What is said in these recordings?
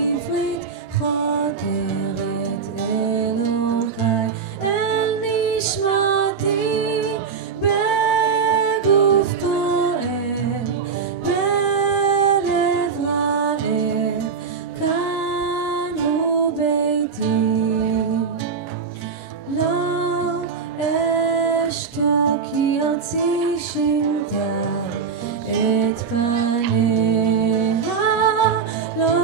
בעברית חודרת אלוקיי אל נשמתי בגוף כואב בלב רעב כאן הוא ביתי לא אשתוק כי ארצי שינתה את פניה לא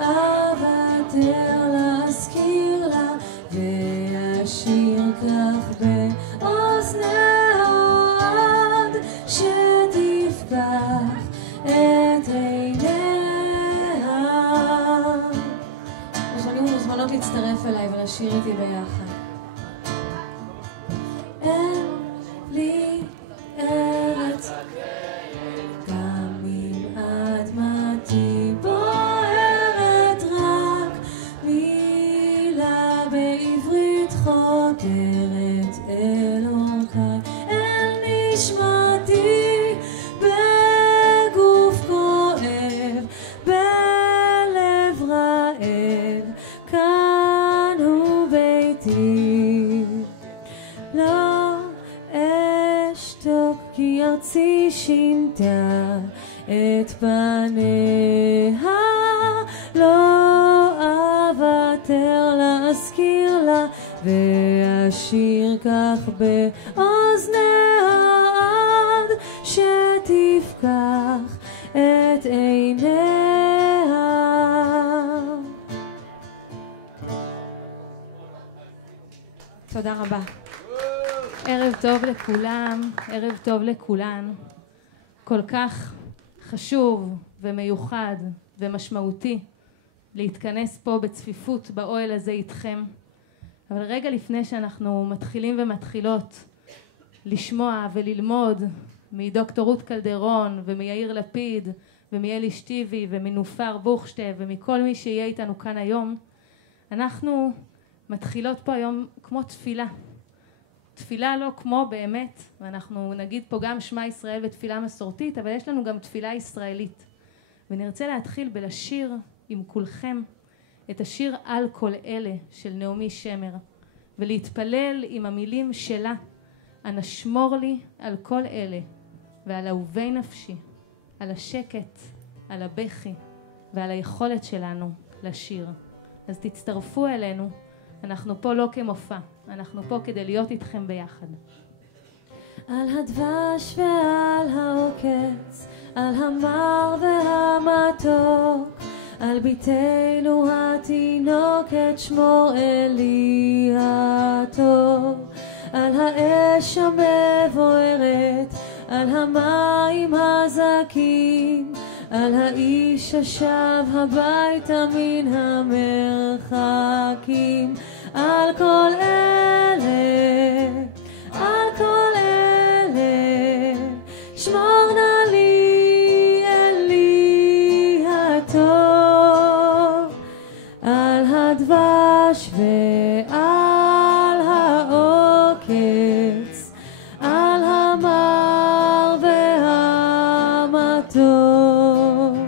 אוותר להזכיר לה ואשיר כך באוזניה עד שתפקח את עיניה. מוזמנים ומוזמנות להצטרף אליי ולשיר איתי ביחד. אין לי ארץ גם אם אדמתי בוערת רק מילה בעברית חודרת אלוקיי אל נשמתי בגוף כואב בלב רעב כאן הוא ביתי לא אשתוק כי ארצי שינתה את פניה לא אוותר להזכיר לה ואשיר כך באוזניה עד שתפקח את עיניה. תודה רבה. ערב טוב לכולם, ערב טוב לכולן. כל כך חשוב ומיוחד ומשמעותי להתכנס פה בצפיפות באוהל הזה איתכם. אבל רגע לפני שאנחנו מתחילים ומתחילות לשמוע וללמוד מדוקטור רות קלדרון ומיאיר לפיד ומאלי שטיבי ומנופר בוכשטה ומכל מי שיהיה איתנו כאן היום, אנחנו מתחילות פה היום כמו תפילה. תפילה לא כמו באמת, ואנחנו נגיד פה גם שמע ישראל ותפילה מסורתית, אבל יש לנו גם תפילה ישראלית. ונרצה להתחיל בלשיר עם כולכם את השיר על כל אלה של נעמי שמר, ולהתפלל עם המילים שלה, אנא שמור לי על כל אלה, ועל אהובי נפשי, על השקט, על הבכי, ועל היכולת שלנו לשיר. אז תצטרפו אלינו, אנחנו פה לא כמופע, אנחנו פה כדי להיות איתכם ביחד. על הדבש ועל העוקץ, על המר והמתוק, על ביתנו התינוקת שמור אלי הטוב, על האש המבוערת, על המים הזכים, על האיש השב הביתה מן המרחקים, על כל אלה, על כל אלה, שמור נא לי אלי הטוב, על הדבש ועל העוקץ, על המר והמתוק,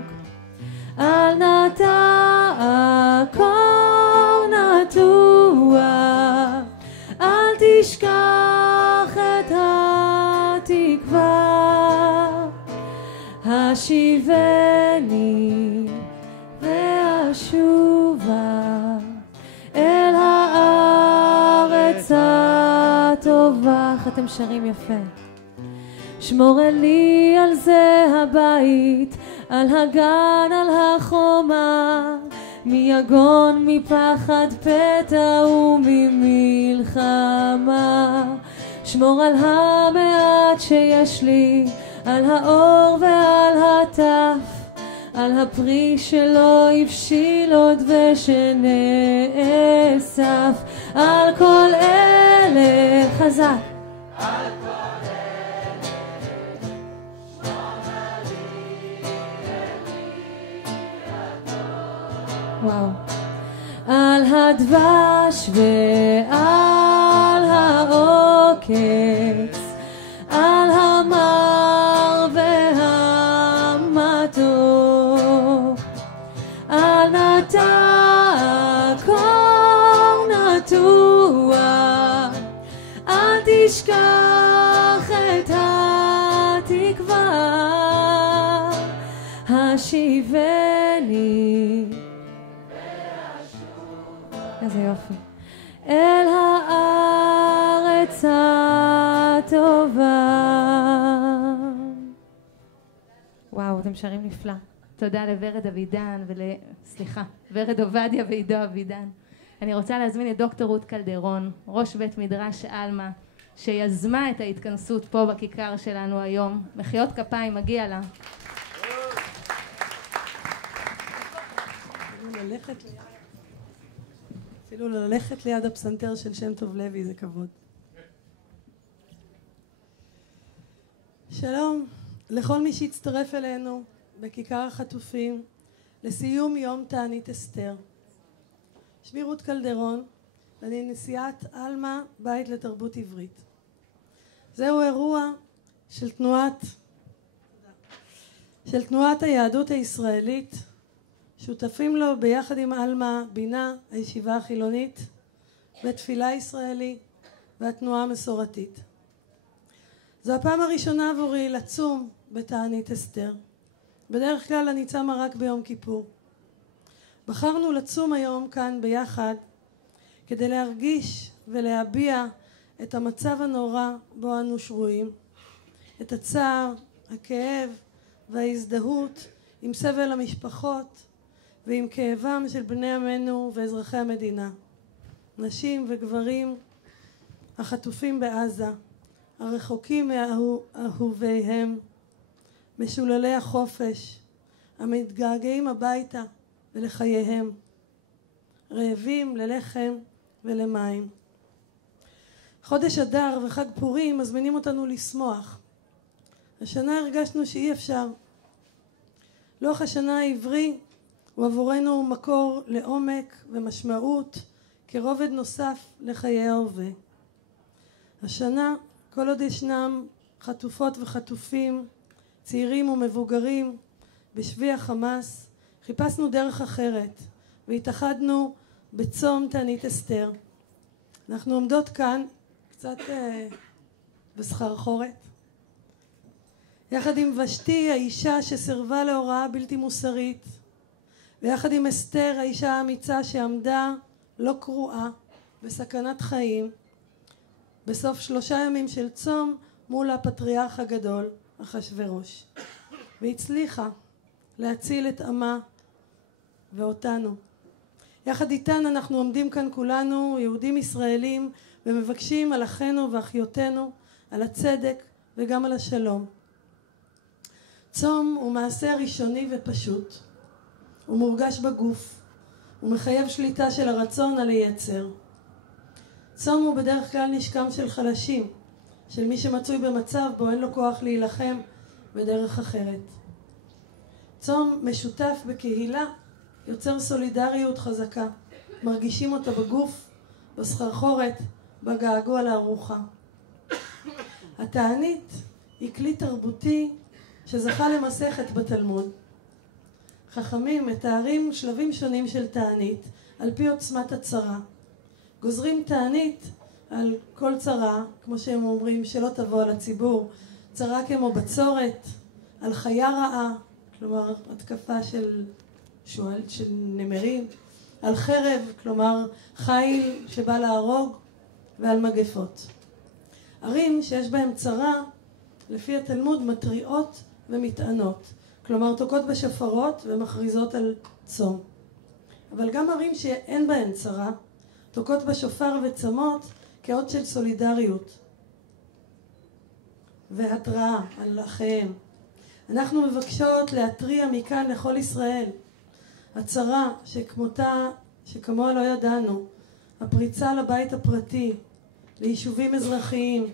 על נטע הקור נטוע, אל תשכח את התקווה, השיבני והשובה אל הארץ הטובה. איך אתם שרים יפה. שמור אלי על זה הבית, על הגן, על החומה, מיגון, מפחד פתע וממלחמה. שמור על המעט שיש לי, על האור ועל הטף, על הפרי שלא הבשיל עוד ושנאסף, על כל אלה חזק, על כל אלה שמור לי הטוב. וואו. על הדבש ועל העוקץ, על המר והמתוק, אל נא תעקור נטוע, אל תשכח את התקווה, השיבני איזה יופי אל הארץ הטובה. וואו, אתם שרים נפלא. תודה לוורד אבידן ורד עובדיה ועידו אבידן. אני רוצה להזמין את דוקטור רות קלדרון, ראש בית מדרש אלמה, שיזמה את ההתכנסות פה בכיכר שלנו היום. מחיאות כפיים, מגיע לה. אפילו ללכת ליד הפסנתר של שם טוב לוי זה כבוד. שלום לכל מי שהצטרף אלינו בכיכר החטופים לסיום יום תענית אסתר. שמי רות קלדרון ואני נשיאת אלמה בית לתרבות עברית. זהו אירוע של תנועת היהדות הישראלית, שותפים לו ביחד עם אלמה בינה, הישיבה החילונית, בית תפילה ישראלי והתנועה המסורתית. זו הפעם הראשונה עבורי לצום בתענית אסתר. בדרך כלל אני צמה רק ביום כיפור. בחרנו לצום היום כאן ביחד כדי להרגיש ולהביע את המצב הנורא בו אנו שרויים, את הצער, הכאב וההזדהות עם סבל המשפחות ועם כאבם של בני עמנו ואזרחי המדינה, נשים וגברים החטופים בעזה, הרחוקים מאהוביהם, משוללי החופש, המתגעגעים הביתה ולחייהם, רעבים ללחם ולמים. חודש אדר וחג פורים מזמינים אותנו לשמוח. השנה הרגשנו שאי אפשר. לוח השנה העברי הוא עבורנו מקור לעומק ומשמעות כרובד נוסף לחיי ההווה. השנה, כל עוד ישנם חטופות וחטופים, צעירים ומבוגרים, בשבי החמאס, חיפשנו דרך אחרת והתאחדנו בצום תענית אסתר. אנחנו עומדות כאן קצת בסחרחורת, יחד עם ושתי האישה שסרבה להוראה בלתי מוסרית, ויחד עם אסתר האישה האמיצה שעמדה לא קרועה בסכנת חיים בסוף 3 ימים של צום מול הפטריארך הגדול אחשוורוש, והצליחה להציל את עמה ואותנו. יחד איתן אנחנו עומדים כאן כולנו יהודים ישראלים ומבקשים על אחינו ואחיותינו, על הצדק וגם על השלום. צום הוא מעשה ראשוני ופשוט, הוא מורגש בגוף, הוא מחייב שליטה של הרצון על היצר. צום הוא בדרך כלל נשקם של חלשים, של מי שמצוי במצב בו אין לו כוח להילחם בדרך אחרת. צום משותף בקהילה יוצר סולידריות חזקה, מרגישים אותה בגוף, בסחרחורת, בגעגוע לארוחה. התענית היא כלי תרבותי שזכה למסכת בתלמוד. חכמים מתארים שלבים שונים של תענית על פי עוצמת הצרה. גוזרים תענית על כל צרה, כמו שהם אומרים, שלא תבוא על הציבור, צרה כמו בצורת, על חיה רעה, כלומר התקפה של שועל, של נמרים, על חרב, כלומר חיל שבא להרוג, ועל מגפות. ערים שיש בהם צרה, לפי התלמוד, מטריעות ומטענות, כלומר תוקעות בשפרות ומכריזות על צום. אבל גם ערים שאין בהן צרה, תוקעות בשופר וצמות כאות של סולידריות והתראה על אחיהם. אנחנו מבקשות להתריע מכאן לכל ישראל. הצרה שכמוה לא ידענו, הפריצה לבית הפרטי, ליישובים אזרחיים,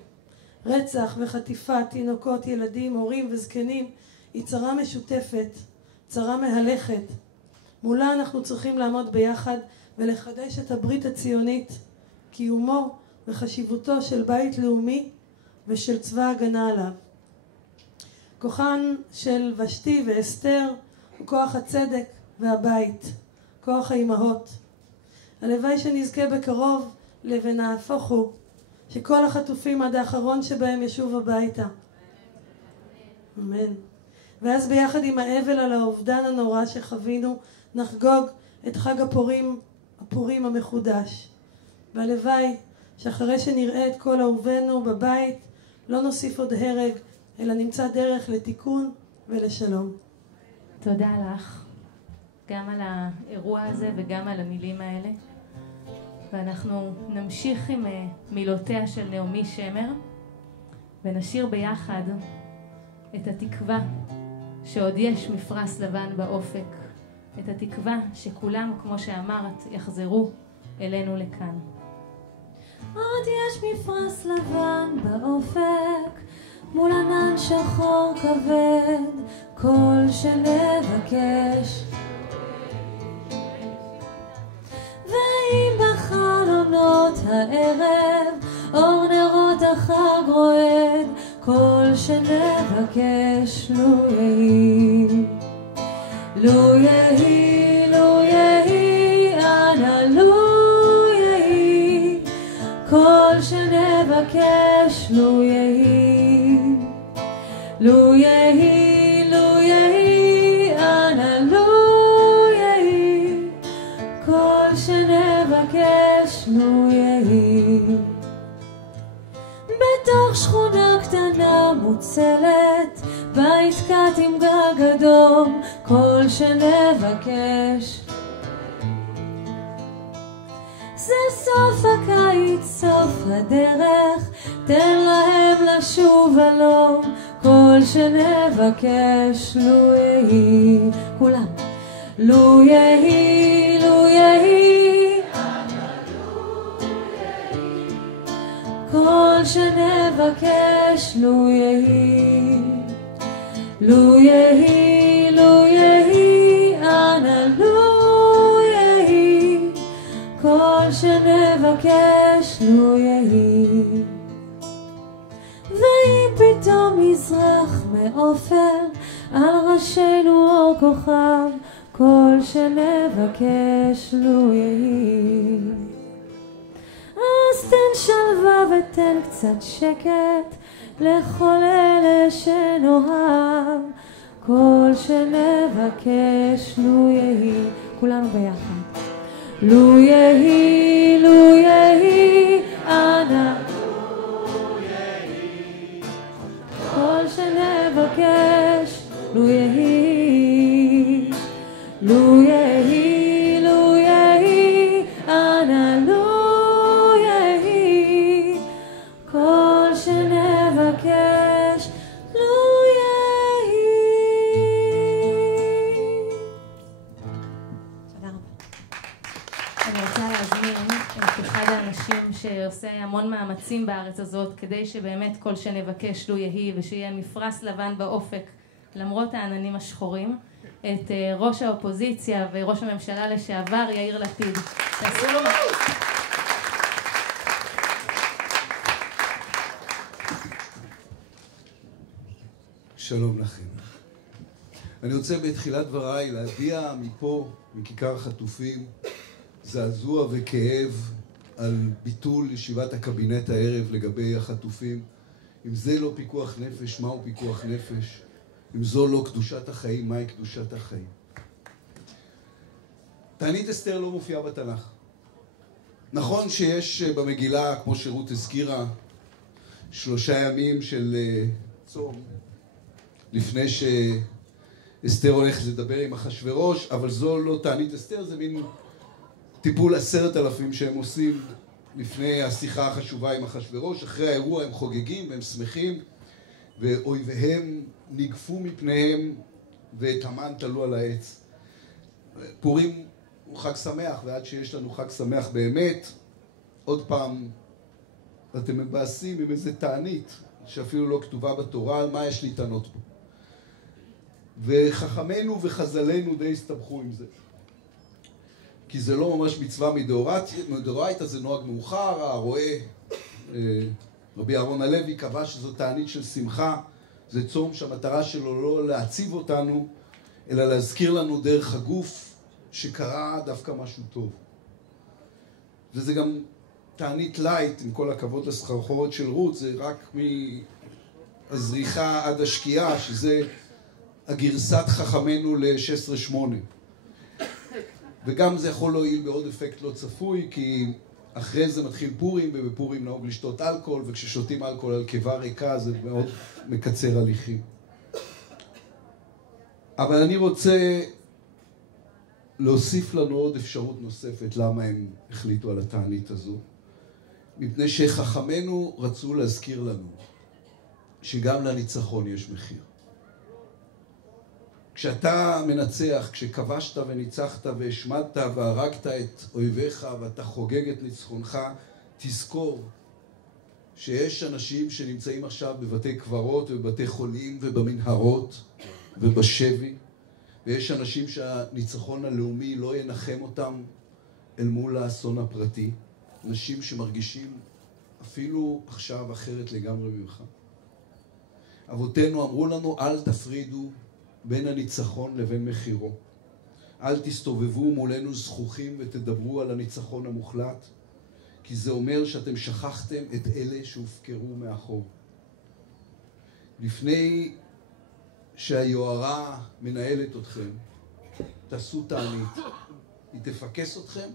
רצח וחטיפת תינוקות, ילדים, הורים וזקנים, היא צרה משותפת, צרה מהלכת. מולה אנחנו צריכים לעמוד ביחד ולחדש את הברית הציונית, קיומו וחשיבותו של בית לאומי ושל צבא הגנה עליו. כוחן של ושתי ואסתר הוא כוח הצדק והבית, כוח האימהות. הלוואי שנזכה בקרוב ונהפוך הוא, שכל החטופים עד האחרון שבהם ישוב הביתה. אמן. ואז ביחד עם האבל על האובדן הנורא שחווינו, נחגוג את חג הפורים המחודש. והלוואי שאחרי שנראה את כל אהובינו בבית, לא נוסיף עוד הרג, אלא נמצא דרך לתיקון ולשלום. תודה לך, גם על האירוע הזה וגם על המילים האלה. ואנחנו נמשיך עם מילותיה של נעמי שמר, ונשיר ביחד את התקווה שעוד יש מפרש לבן באופק, את התקווה שכולם, כמו שאמרת, יחזרו אלינו לכאן. עוד יש מפרש לבן באופק, מול ענן שחור כבד, כל שנבקש. ואם בחלונות הערב אור נרות החג רועד, כל שנבקש לו יהי. לו יהי, לו יהי, אנא לו יהי, כל שנבקש לו יהי. לו יהי, לו יהי, אנא לו יהי, כל שנבקש לו יהי. בתוך שכונה קטנה מוצלת, בית קט עם גג אדום, כל שנבקש. זה סוף הקיץ, סוף הדרך, תן להם לשוב אלום, כל שנבקש לו יהי. כולם. לו יהי, לו יהי, כל שנבקש לו יהי. לו יהי, לו יהי, אנא לו יהי, כל שנבקש לו יהי. ואם פתאום מזרח מאופל על ראשינו אור כוכב, כל שנבקש לו יהי. אז תן שלווה ותן קצת שקט לכל אלה שנאהב, כל שנבקש לו יהי. כולנו ביחד. לו יהי, לו יהי, אנא לו יהי, כל שנבקש לו יהי. לו יהי, לו יהי, אנא לו יהי, כל שנבקש לו יהי. תודה רבה. אני רוצה להזמין את אחד האנשים שעושה המון מאמצים בארץ הזאת כדי שבאמת כל שנבקש לו יהי ושיהיה מפרש לבן באופק למרות העננים השחורים, את ראש האופוזיציה וראש הממשלה לשעבר יאיר לפיד. תעשו לו שלום לכם. אני רוצה בתחילת דבריי להביע מפה, מכיכר החטופים, זעזוע וכאב על ביטול ישיבת הקבינט הערב לגבי החטופים. אם זה לא פיקוח נפש, מהו פיקוח נפש? אם זו לא קדושת החיים, מהי קדושת החיים? תענית אסתר לא מופיעה בתנ"ך. נכון שיש במגילה, כמו שרות הזכירה, 3 ימים של צום, לפני שאסתר הולכת לדבר עם אחשוורוש, אבל זו לא תענית אסתר, זה מין טיפול 10,000 שהם עושים לפני השיחה החשובה עם אחשוורוש. אחרי האירוע הם חוגגים והם שמחים, ואויביהם נגפו מפניהם ואת המן תלו על העץ. פורים הוא חג שמח, ועד שיש לנו חג שמח באמת, עוד פעם אתם מבאסים עם איזה תענית שאפילו לא כתובה בתורה, על מה יש להתענות פה. וחכמינו וחז"לינו די הסתבכו עם זה. כי זה לא ממש מצווה מדאורייתא, זה נוהג מאוחר. הרואה רבי אהרון הלוי קבע שזו תענית של שמחה, זה צום שהמטרה שלו לא להציב אותנו, אלא להזכיר לנו דרך הגוף שקרה דווקא משהו טוב. וזה גם תענית לייט, עם כל הכבוד לסחרחורת של רות, זה רק מהזריחה עד השקיעה, שזה הגרסת חכמנו ל-16-8. וגם זה יכול להועיל בעוד אפקט לא צפוי, כי אחרי זה מתחיל פורים, ובפורים נהוג לשתות אלכוהול, וכששותים אלכוהול על קיבה ריקה זה מאוד מקצר הליכים. אבל אני רוצה להוסיף לנו עוד אפשרות נוספת למה הם החליטו על התענית הזו. מפני שחכמנו רצו להזכיר לנו שגם לניצחון יש מחיר. כשאתה מנצח, כשכבשת וניצחת והשמדת והרגת את אויביך ואתה חוגג את ניצחונך, תזכור שיש אנשים שנמצאים עכשיו בבתי קברות ובבתי חולים ובמנהרות ובשבי, ויש אנשים שהניצחון הלאומי לא ינחם אותם אל מול האסון הפרטי, אנשים שמרגישים אפילו עכשיו אחרת לגמרי ממך. אבותינו אמרו לנו, אל תפרידו בין הניצחון לבין מחירו. אל תסתובבו מולנו זכוכים ותדברו על הניצחון המוחלט, כי זה אומר שאתם שכחתם את אלה שהופקרו מאחור. לפני שהיוהרה מנהלת אתכם, תעשו תענית. היא תפקס אתכם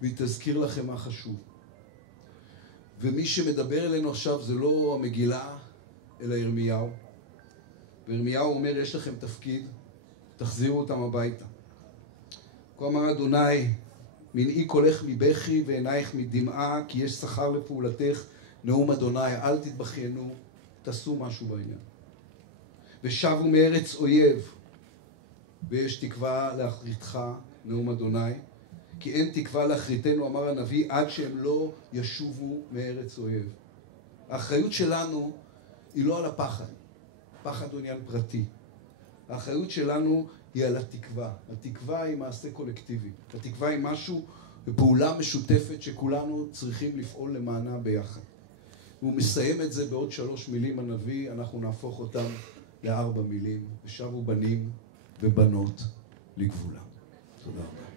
והיא תזכיר לכם מה חשוב. ומי שמדבר אלינו עכשיו זה לא המגילה, אלא ירמיהו. וירמיהו אומר, יש לכם תפקיד, תחזירו אותם הביתה. כה אמר אדוני, מנעי קולך מבכי ועינייך מדמעה, כי יש שכר לפעולתך, נאום אדוני, אל תתבכיינו, תעשו משהו בעניין. ושבו מארץ אויב, ויש תקווה לאחריתך, נאום אדוני, כי אין תקווה לאחריתנו, אמר הנביא, עד שהם לא ישובו מארץ אויב. האחריות שלנו היא לא על הפחד. פחד הוא עניין פרטי. האחריות שלנו היא על התקווה. התקווה היא מעשה קולקטיבי. התקווה היא משהו בפעולה משותפת שכולנו צריכים לפעול למענה ביחד. והוא מסיים את זה בעוד 3 מילים הנביא, אנחנו נהפוך אותם ל4 מילים, ושבו בנים ובנות לגבולם. תודה רבה.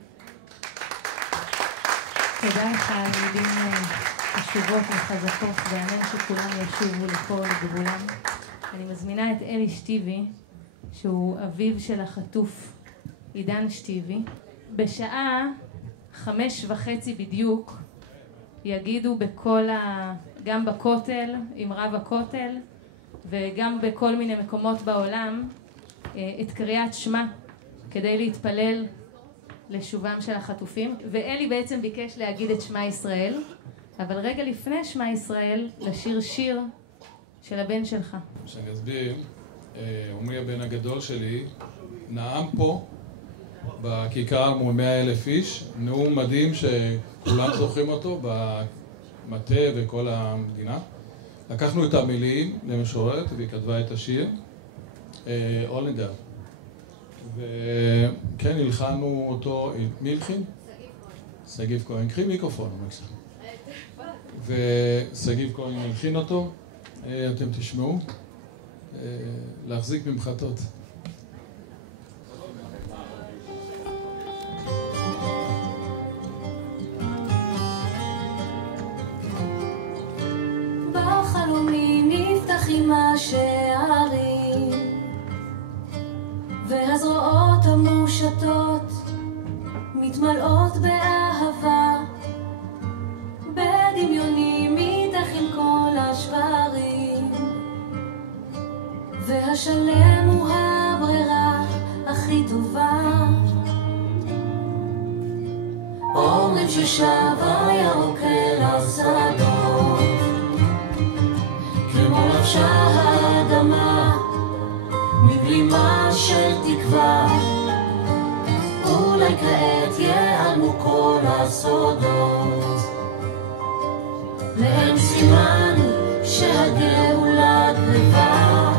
תודה לך על מילים חשובות וחזקות, ואמן שכולם ישובו לכל גבולם. אני מזמינה את אלי שטיבי, שהוא אביו של החטוף עידן שטיבי. בשעה 5:30 בדיוק יגידו גם בכותל, עם רב הכותל, וגם בכל מיני מקומות בעולם, את קריאת שמע, כדי להתפלל לשובם של החטופים. ואלי בעצם ביקש להגיד את שמע ישראל, אבל רגע לפני שמע ישראל, לשיר שיר של הבן שלך. שאני אסביר, עומרי הבן הגדול שלי נאם פה בכיכר מול 100,000 איש, נאום מדהים שכולם זוכרים אותו במטה וכל המדינה. לקחנו את המילים למשוררת והיא כתבה את השיר, אולנדר. וכן, הלחנו אותו, מי הלחין? סגיב כהן. קחי מיקרופון, בבקשה. וסגיב כהן הלחין אותו, אתם תשמעו, להחזיק ממחטות. בחלומי נפתחים השערים והזרועות המושטות מתמלאות באהבה, בדמיוני מתחים כל השברים, והשלם הוא הברירה הכי טובה. אומרים ששב הירוק אל השדות, כמו לבשה האדמה מבלימה של תקווה, אולי כעת ייעלמו כל הסודות, ואין סימן שהגאולה קרבה.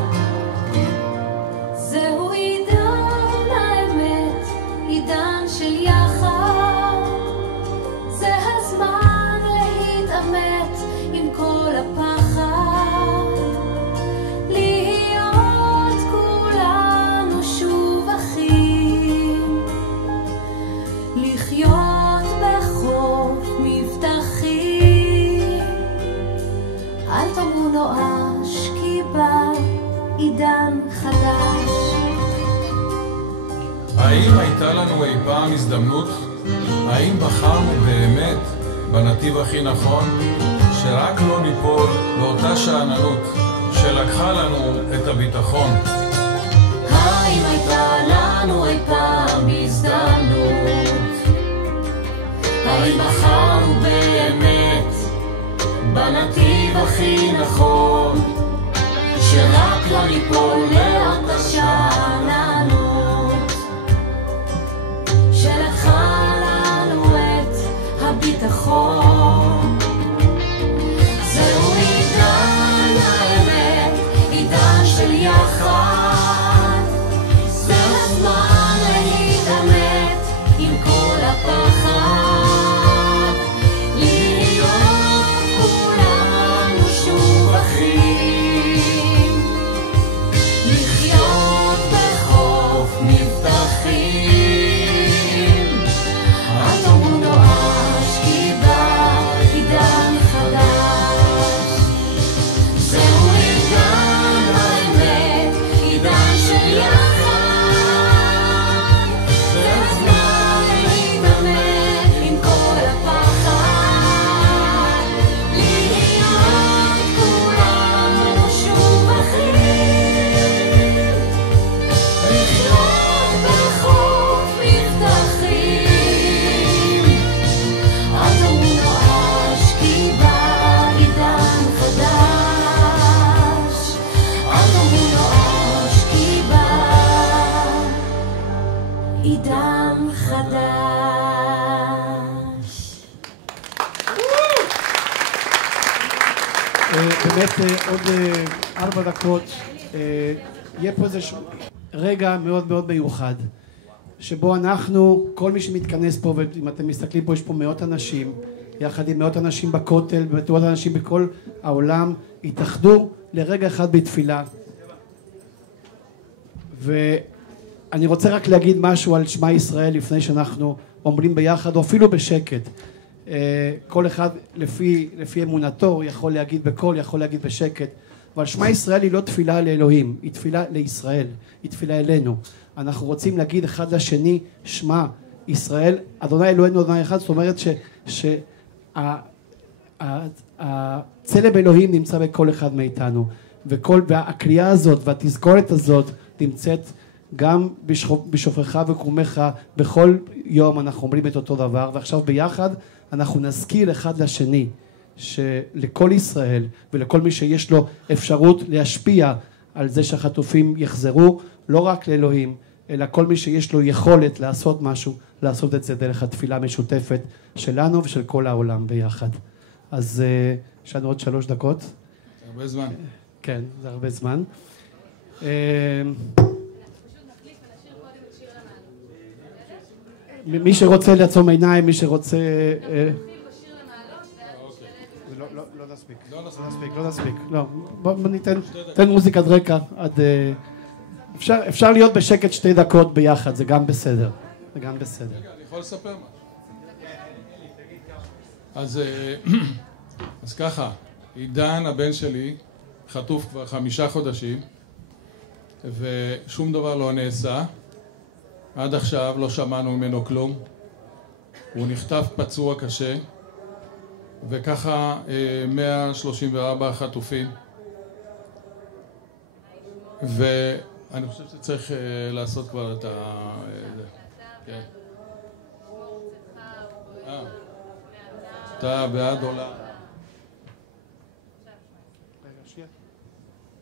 זהו עידן האמת, עידן של יחד, זה הזמן להתעמת עם כל הפחד, להיות כולנו שוב אחת. לחיות בחוף מבטחים. אל תאמרו נואש כי בא עידן חדש. האם הייתה לנו אי פעם הזדמנות? האם בחרנו באמת בנתיב הכי נכון? שרק לא ניפול באותה שאננות שלקחה לנו את הביטחון. האם הייתה לנו אי פעם הזדמנות? האם בחרנו באמת בנתיב הכי נכון? שרק לא ניפול לאותה שאננות שלקחה לנו את הביטחון. זהו עידן האמת, עידן של יחד. זה הזמן להתעמת עם כל הפחד, להיות כולנו שוב אחים, לחיות בחוף מבטחים. אל תאמרו נואש כי בא עידן חדש. זהו עידן האמת, עידן של יחד. זה הזמן להתעמת עם כל הפחד, להיות כולנו שוב אחים, לחיות בחוף מבטחים. אל תאמרו נואש כי בא עידן חדש. אל תאמרו נואש כי בא עידן חדש. באמת עוד 4 דקות יהיה פה איזה רגע מאוד מאוד מיוחד שבו אנחנו, כל מי שמתכנס פה, ואם אתם מסתכלים פה יש פה מאות אנשים יחד עם מאות אנשים בכותל ומאות אנשים בכל העולם, התאחדו לרגע אחד בתפילה. ואני רוצה רק להגיד משהו על שמע ישראל לפני שאנחנו אומרים ביחד או אפילו בשקט. כל אחד לפי אמונתו יכול להגיד בקול, יכול להגיד בשקט, אבל שמע ישראל היא לא תפילה לאלוהים, היא תפילה לישראל, היא תפילה אלינו. אנחנו רוצים להגיד אחד לשני שמע ישראל אדוני אלוהינו אדוני אחד. זאת אומרת שהצלם אלוהים נמצא בכל אחד מאיתנו, והקריאה הזאת והתזכורת הזאת נמצאת גם בשופרך וקומך. בכל יום אנחנו אומרים את אותו דבר, ועכשיו ביחד אנחנו נזכיר אחד לשני שלכל ישראל ולכל מי שיש לו אפשרות להשפיע על זה שהחטופים יחזרו, לא רק לאלוהים אלא כל מי שיש לו יכולת לעשות משהו, לעשות את זה דרך התפילה המשותפת שלנו ושל כל העולם ביחד. אז יש לנו עוד 3 דקות. הרבה זמן. כן, זה הרבה זמן. מי שרוצה לעצום עיניים, מי שרוצה... לא נספיק. לא נספיק. בוא ניתן מוזיקת רקע עד... אפשר להיות בשקט 2 דקות ביחד, זה גם בסדר. זה גם בסדר. רגע, אני יכול לספר משהו. אז ככה, עידן הבן שלי חטוף כבר 5 חודשים ושום דבר לא נעשה. עד עכשיו לא שמענו ממנו כלום. הוא נחטף פצוע קשה, וככה 134 חטופים. ואני חושב שצריך לעשות כבר את ה... כן. אתה בעד עולה?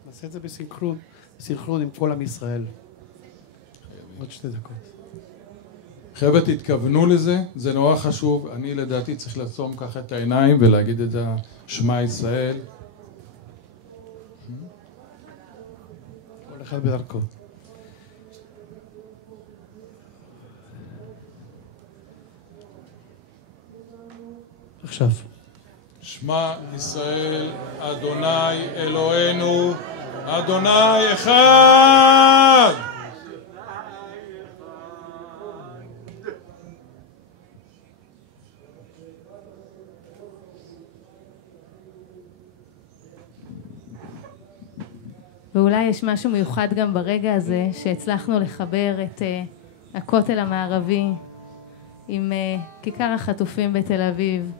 נעשה את זה בסינכרון עם כל עם ישראל. עוד 2 דקות. חבר'ה, תתכוונו לזה, זה נורא חשוב. אני לדעתי צריך לעצום ככה את העיניים ולהגיד את שמע ישראל. כל אחד בדרכו. עכשיו. שמע ישראל, אדוני אלוהינו, אדוני אחד. ואולי יש משהו מיוחד גם ברגע הזה שהצלחנו לחבר את הכותל המערבי עם כיכר החטופים בתל אביב,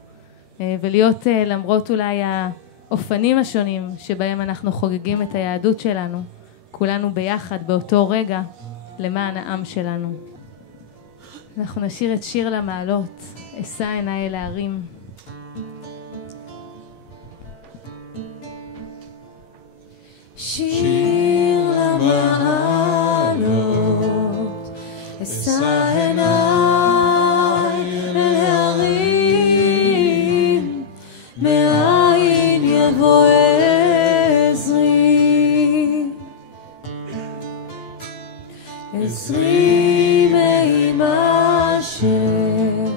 ולהיות למרות אולי האופנים השונים שבהם אנחנו חוגגים את היהדות שלנו, כולנו ביחד באותו רגע למען העם שלנו. אנחנו נשיר את שיר למעלות, אשא עיניי אל ההרים. שיר למעלות, אשא עיניי אל ההרים, מאין יבוא עזרי. עזרי מעם אשר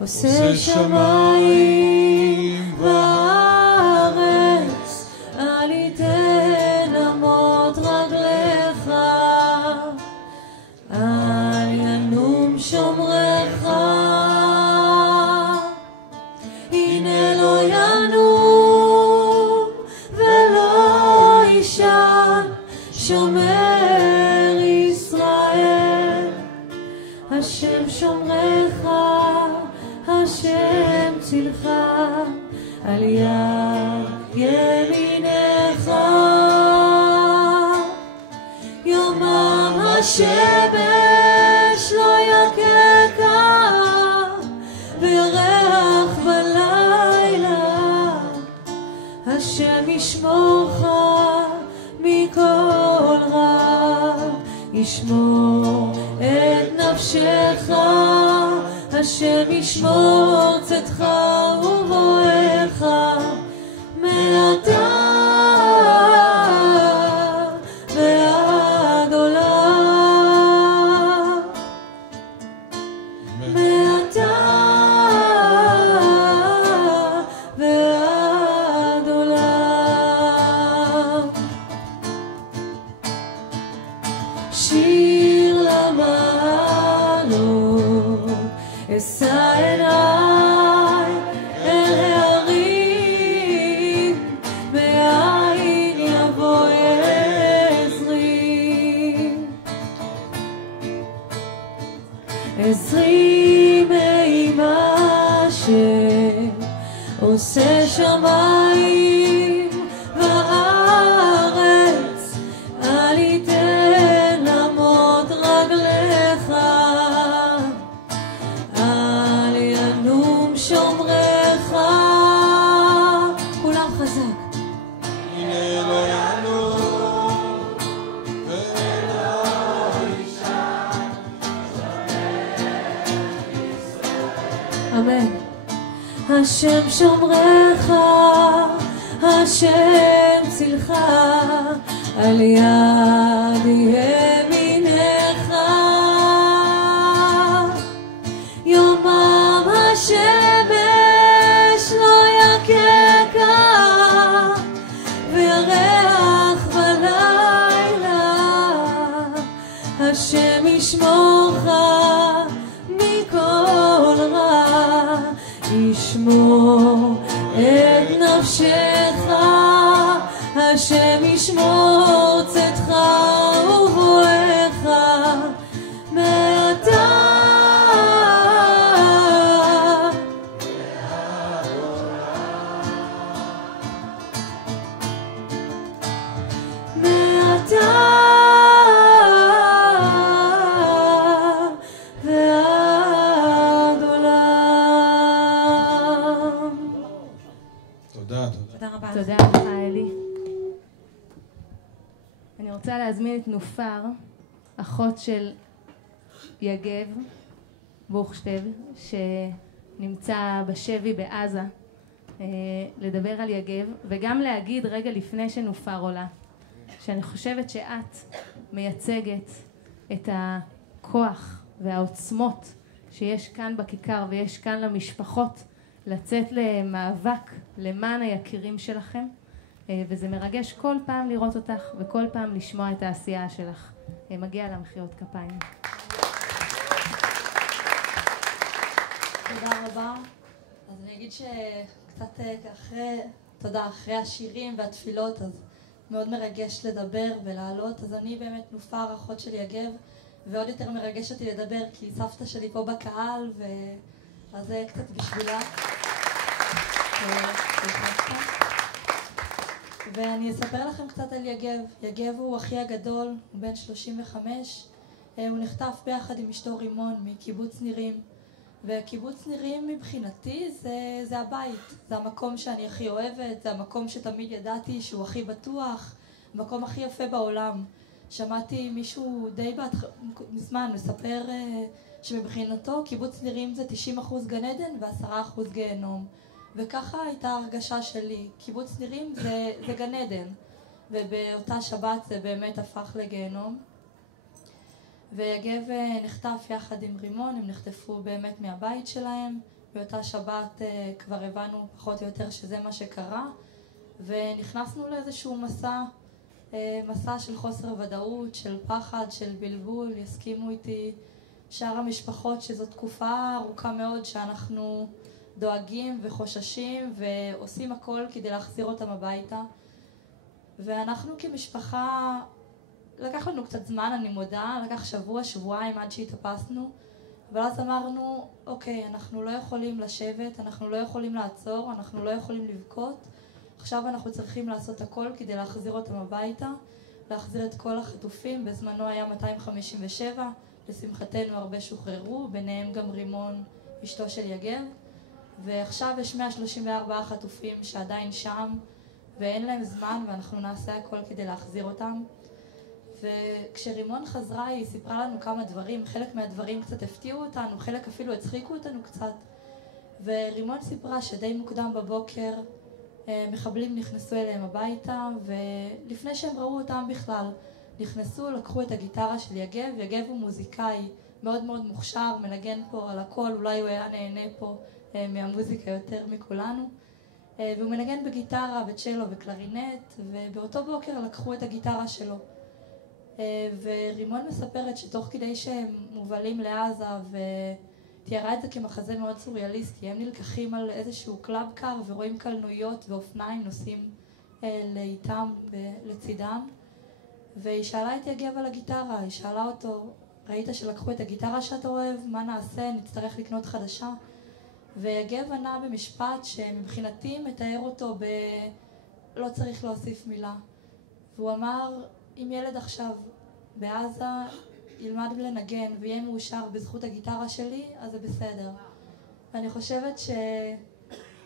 עושה שמיים וארץ, אל יתן אמות רגליך, אל ינום שומרך. הנה לא ינום ולא יישן שומר ישראל, השם שומרך, השם צילך, על יד ימינך. יומם השמש לא יככה, וירח בלילה, השם ישמורך מכל רע, ישמור את נפשך, השם ישמור צאתך ובואך מעתה ועד עולם, מעתה ועד עולם. שיר למעלות, אשא עיניי אל ההרים, מאין יבוא עזרי. עזרי מעם אשר עושה שמיים וארץ, אל יתן אמות רגליך, אל ינום שומרך. כולם חזק. הנה לא ינום ולא יישן אמן. השם שומרך, השם צילך, על יד ימינך. יומם השמש לא יככה, וירח בלילה, השם ישמורך מכל רע, ישמור את נפשך, השם ישמור צאתך ובואך מעתה מעתה ועד עולם. תודה, תודה. תודה רבה. תודה לך אלי. אני רוצה להזמין את נופר, אחות של יגב בוכשטב, שנמצא בשבי בעזה, לדבר על יגב, וגם להגיד רגע לפני שנופר עולה, שאני חושבת שאת מייצגת את הכוח והעוצמות שיש כאן בכיכר ויש כאן למשפחות לצאת למאבק למען היקירים שלכם, וזה מרגש כל פעם לראות אותך וכל פעם לשמוע את העשייה שלך. מגיע לה מחיאות כפיים. תודה רבה. אז אני אגיד שקצת אחרי השירים והתפילות, אז מאוד מרגש לדבר ולעלות, אז אני באמת נופר, אחות של יגב, ועוד יותר מרגש אותי לדבר כי סבתא שלי פה בקהל, אז זה קצת בשבילה. ואני אספר לכם קצת על יגב. יגב הוא אחי הגדול, הוא בן 35. הוא נחטף ביחד עם אשתו רימון מקיבוץ נירים. וקיבוץ נירים מבחינתי זה הבית. זה המקום שאני הכי אוהבת, זה המקום שתמיד ידעתי שהוא הכי בטוח, המקום הכי יפה בעולם. שמעתי מישהו די מזמן מספר שמבחינתו קיבוץ נירים זה 90% גן עדן ו10% גיהנום. וככה הייתה הרגשה שלי, קיבוץ נירים זה גן עדן, ובאותה שבת זה באמת הפך לגיהנום. ויגב נחטף יחד עם רימון, הם נחטפו באמת מהבית שלהם, באותה שבת כבר הבנו פחות או יותר שזה מה שקרה, ונכנסנו לאיזשהו מסע של חוסר ודאות, של פחד, של בלבול. יסכימו איתי שאר המשפחות שזו תקופה ארוכה מאוד שאנחנו דואגים וחוששים ועושים הכל כדי להחזיר אותם הביתה. ואנחנו כמשפחה, לקח לנו קצת זמן, אני מודה, לקח שבוע, שבועיים עד שהתאפסנו, אבל אז אמרנו, אוקיי, אנחנו לא יכולים לשבת, אנחנו לא יכולים לעצור, אנחנו לא יכולים לבכות, עכשיו אנחנו צריכים לעשות הכל כדי להחזיר אותם הביתה, להחזיר את כל החטופים. בזמנו היה 257, לשמחתנו הרבה שוחררו, ביניהם גם רימון, אשתו של יגב, ועכשיו יש 134 חטופים שעדיין שם ואין להם זמן, ואנחנו נעשה הכל כדי להחזיר אותם. וכשרימון חזרה היא סיפרה לנו כמה דברים, חלק מהדברים קצת הפתיעו אותנו, חלק אפילו הצחיקו אותנו קצת. ורימון סיפרה שדי מוקדם בבוקר מחבלים נכנסו אליהם הביתה, ולפני שהם ראו אותם בכלל נכנסו, לקחו את הגיטרה של יגב. יגב הוא מוזיקאי מאוד מאוד מוכשר, מנגן פה על הכל, אולי הוא היה נהנה פה מהמוזיקה יותר מכולנו, והוא מנגן בגיטרה, בצ'לו וקלרינט, ובאותו בוקר לקחו את הגיטרה שלו. ורימון מספרת שתוך כדי שהם מובלים לעזה, ותיארה את זה כמחזה מאוד סוריאליסטי, הם נלקחים על איזשהו קלאב קאר ורואים קלנועיות ואופניים נוסעים לאיתם לצידם, והיא שאלה את יגב על הגיטרה, היא שאלה אותו, ראית שלקחו את הגיטרה שאתה אוהב, מה נעשה, נצטרך לקנות חדשה? ויגב ענה במשפט שמבחינתי מתאר אותו לא צריך להוסיף מילה, והוא אמר, אם ילד עכשיו בעזה ילמד לנגן ויהיה מאושר בזכות הגיטרה שלי, אז זה בסדר. ואני חושבת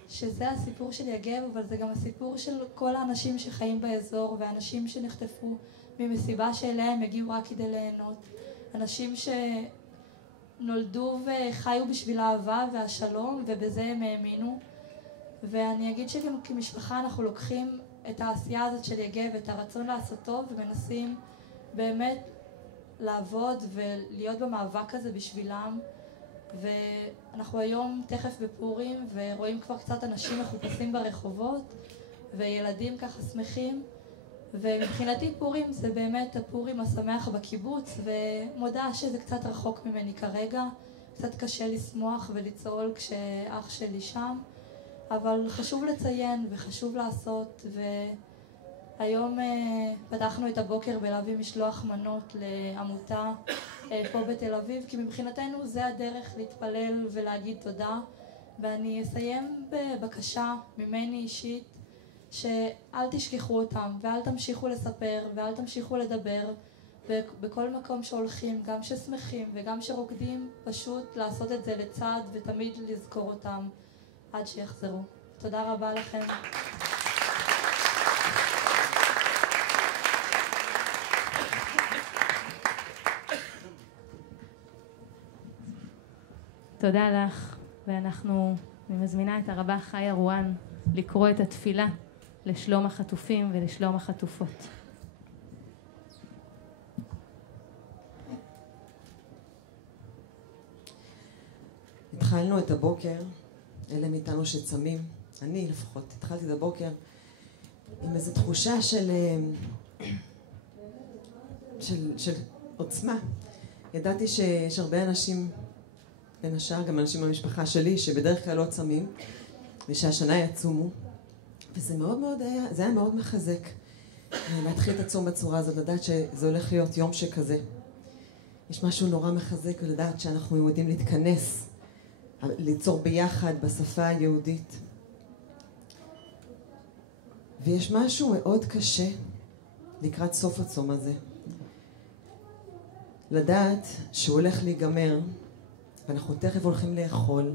שזה הסיפור של יגב, אבל זה גם הסיפור של כל האנשים שחיים באזור, ואנשים שנחטפו ממסיבה שאליה הם הגיעו רק כדי ליהנות. אנשים שנולדו וחיו בשביל האהבה והשלום, ובזה הם האמינו. ואני אגיד שגם כמשפחה אנחנו לוקחים את העשייה הזאת של יגב, את הרצון לעשות טוב, ומנסים באמת לעבוד ולהיות במאבק הזה בשבילם. ואנחנו היום תכף בפורים, ורואים כבר קצת אנשים מחופשים ברחובות, וילדים ככה שמחים. ומבחינתי פורים זה באמת הפורים השמח בקיבוץ, ומודה שזה קצת רחוק ממני כרגע, קצת קשה לשמוח ולצעול כשאח שלי שם, אבל חשוב לציין וחשוב לעשות. והיום פתחנו את הבוקר בלהביא משלוח מנות לעמותה פה בתל אביב, כי מבחינתנו זה הדרך להתפלל ולהגיד תודה. ואני אסיים בבקשה ממני אישית, שאל תשכחו אותם ואל תמשיכו לספר ואל תמשיכו לדבר, ובכל מקום שהולכים, גם ששמחים וגם שרוקדים, פשוט לעשות את זה לצד ותמיד לזכור אותם עד שיחזרו. תודה רבה לכם. תודה לך, אני מזמינה את הרבה חיה רואן לקרוא את התפילה לשלום החטופים ולשלום החטופות. התחלנו את הבוקר, אלה מאיתנו שצמים, אני לפחות התחלתי את הבוקר עם איזו תחושה של עוצמה. ידעתי שיש הרבה אנשים, בין השאר גם אנשים במשפחה שלי, שבדרך כלל לא צמים, ושהשנה יצומו, וזה מאוד מאוד היה, זה היה מאוד מחזק. להתחיל את הצום בצורה הזאת, לדעת שזה הולך להיות יום שכזה. יש משהו נורא מחזק ולדעת שאנחנו יודעים להתכנס, ליצור ביחד בשפה היהודית. ויש משהו מאוד קשה לקראת סוף הצום הזה. לדעת שהוא הולך להיגמר, ואנחנו תכף הולכים לאכול,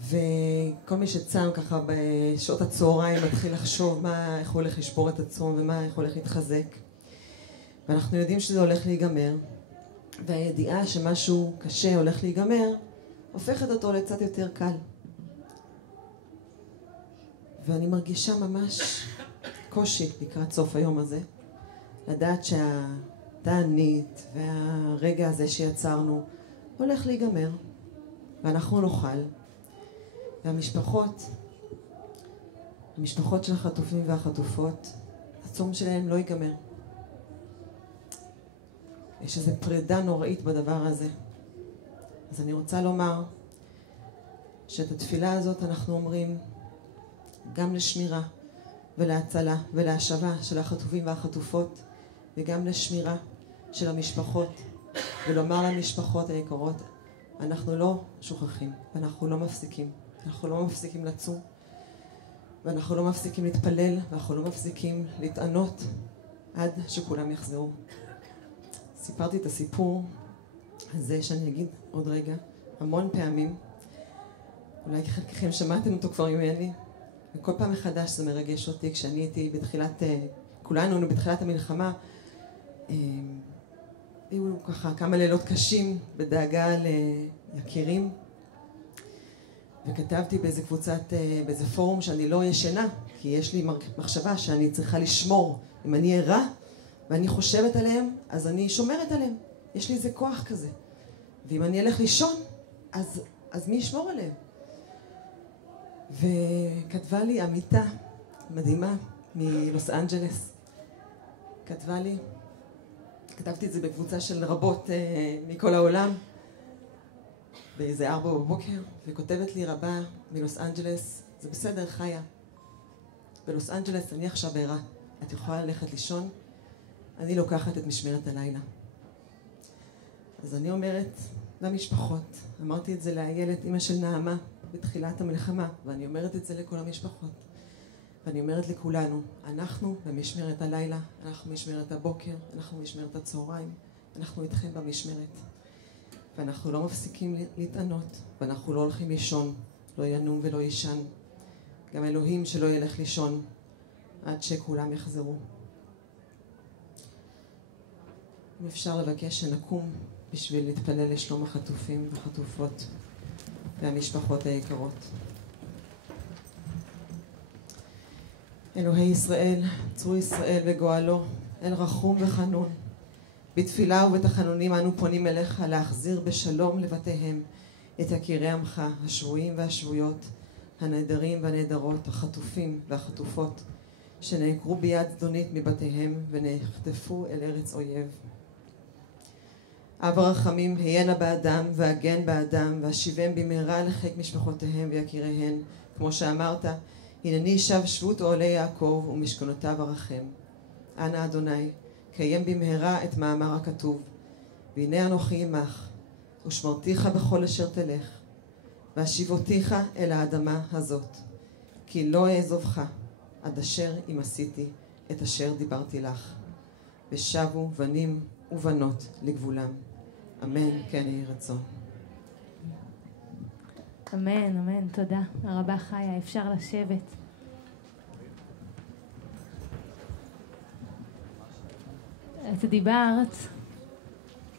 וכל מי שצם ככה בשעות הצהריים מתחיל לחשוב איך הוא הולך לשבור את הצום איך הוא הולך להתחזק. ואנחנו יודעים שזה הולך להיגמר, והידיעה שמשהו קשה הולך להיגמר, הופכת אותו לקצת יותר קל. ואני מרגישה ממש קושי לקראת סוף היום הזה, לדעת שהתענית והרגע הזה שיצרנו הולך להיגמר, ואנחנו נאכל. והמשפחות של החטופים והחטופות, הצום שלהם לא ייגמר. יש איזו פרידה נוראית בדבר הזה. אז אני רוצה לומר שאת התפילה הזאת אנחנו אומרים גם לשמירה ולהצלה ולהשבה של החטופים והחטופות, וגם לשמירה של המשפחות, ולומר למשפחות היקרות, אנחנו לא שוכחים, אנחנו לא מפסיקים. אנחנו לא מפסיקים לצום, ואנחנו לא מפסיקים להתפלל, ואנחנו לא מפסיקים להתענות עד שכולם יחזרו. סיפרתי את הסיפור הזה שאני אגיד עוד רגע המון פעמים, אולי חלקכם שמעתם אותו כבר ממני, וכל פעם מחדש זה מרגש אותי. כשאני הייתי כולנו בתחילת המלחמה, היו ככה כמה לילות קשים בדאגה ליקירים, וכתבתי באיזה פורום שאני לא ישנה, כי יש לי מחשבה שאני צריכה לשמור. אם אני ערה ואני חושבת עליהם, אז אני שומרת עליהם. יש לי איזה כוח כזה. ואם אני אלך לישון, אז מי ישמור עליהם? וכתבה לי עמיתה מדהימה מלוס אנג'לס. כתבה לי, כתבתי את זה בקבוצה של רבות מכל העולם, באיזה 4 בבוקר, וכותבת לי רבה מלוס אנג'לס, זה בסדר חיה, בלוס אנג'לס אני עכשיו ערה, את יכולה ללכת לישון, אני לוקחת את משמרת הלילה. אז אני אומרת למשפחות, אמרתי את זה לאיילת, אמא של נעמה, בתחילת המלחמה, ואני אומרת את זה לכל המשפחות, ואני אומרת לכולנו, אנחנו במשמרת הלילה, אנחנו במשמרת הבוקר, אנחנו במשמרת הצהריים, אנחנו איתכם במשמרת. ואנחנו לא מפסיקים להתענות, ואנחנו לא הולכים לישון, לא ינום ולא ישן. גם אלוהים שלא ילך לישון עד שכולם יחזרו. אם אפשר לבקש שנקום בשביל להתפלל לשלום החטופים והחטופות והמשפחות היקרות. אלוהי ישראל, צרו ישראל וגואלו, אל רחום וחנון. בתפילה ובתחנונים אנו פונים אליך להחזיר בשלום לבתיהם את יקירי עמך, השבויים והשבויות, הנעדרים והנעדרות, החטופים והחטופות, שנעקרו ביד זדונית מבתיהם ונחטפו אל ארץ אויב. אב הרחמים, היינה באדם והגן באדם, והשיבם במהרה לחיק משפחותיהם ויקיריהן, כמו שאמרת, הנני שב שבות אוהלי יעקב ומשכנותיו ארחם. אנא אדוני, קיים במהרה את מאמר הכתוב, והנה אנוכי עמך, ושמרתיך בכל אשר תלך, והשיבותיך אל האדמה הזאת, כי לא אעזובך, עד אשר אם עשיתי את אשר דיברתי לך. ושבו בנים ובנות לגבולם. אמן, כן יהי רצון. אמן, אמן, תודה. הרבה חיה, אפשר לשבת. את דיברת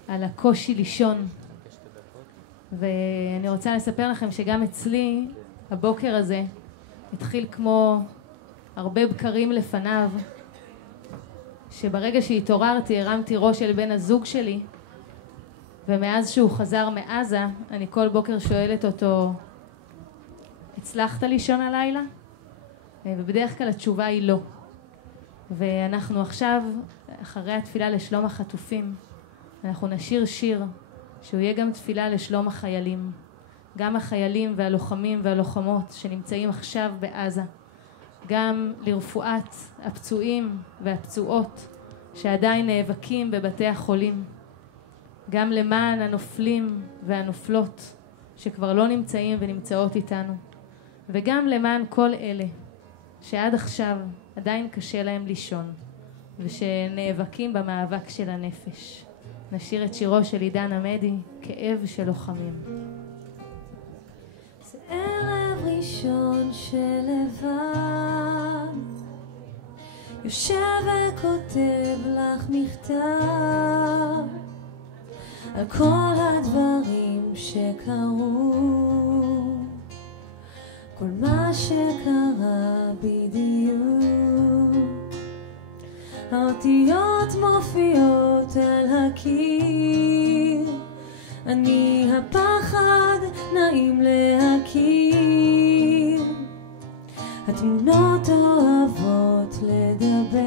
על הקושי לישון, ואני רוצה לספר לכם שגם אצלי הבוקר הזה התחיל כמו הרבה בקרים לפניו, שברגע שהתעוררתי הרמתי ראש אל בן הזוג שלי, ומאז שהוא חזר מעזה אני כל בוקר שואלת אותו, הצלחת לישון הלילה? ובדרך כלל התשובה היא לא. ואנחנו עכשיו, אחרי התפילה לשלום החטופים, אנחנו נשיר שיר שהוא יהיה גם תפילה לשלום החיילים, גם החיילים והלוחמים והלוחמות שנמצאים עכשיו בעזה, גם לרפואת הפצועים והפצועות שעדיין נאבקים בבתי החולים, גם למען הנופלים והנופלות שכבר לא נמצאים ונמצאות איתנו, וגם למען כל אלה שעד עכשיו עדיין קשה להם לישון ושנאבקים במאבק של הנפש. נשיר את שירו של עידן עמדי, כאב של לוחמים. זה ערב ראשון שלבד, יושב וכותב לך מכתב על כל הדברים שקרו, כל מה שקרה בדיוק. האותיות מופיעות על הקיר, אני הפחד נעים להכיר, התמונות אוהבות לדבר,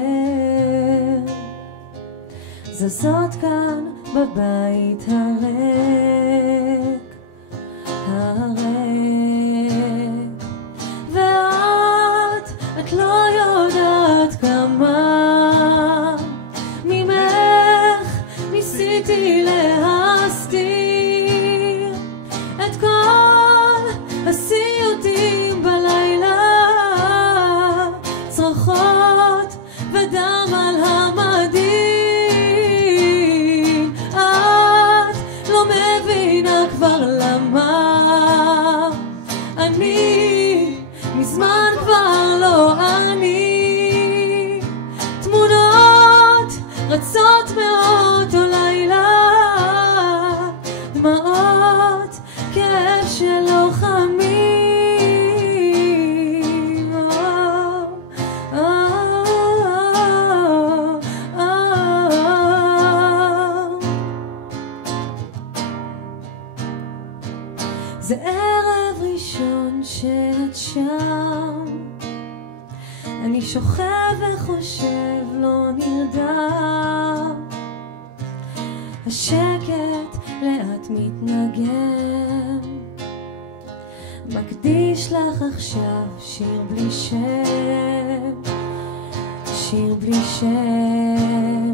זזות כאן בבית הריק, ואת לא יודעת כמה ממך ניסיתי להסתיר את כל הסיוטים בלילה, צרחות ודם על המדים. את לא מבינה כבר למה אני מזמן כבר לא אני, תמונות רצות מאותו לילה, דמעות כאב של לוחמים. זה ערב ראשון שאת שם, אני שוכב וחושב לא נרדם, השקט לאט מתנגן, מקדיש לך עכשיו שיר בלי שם, שיר בלי שם.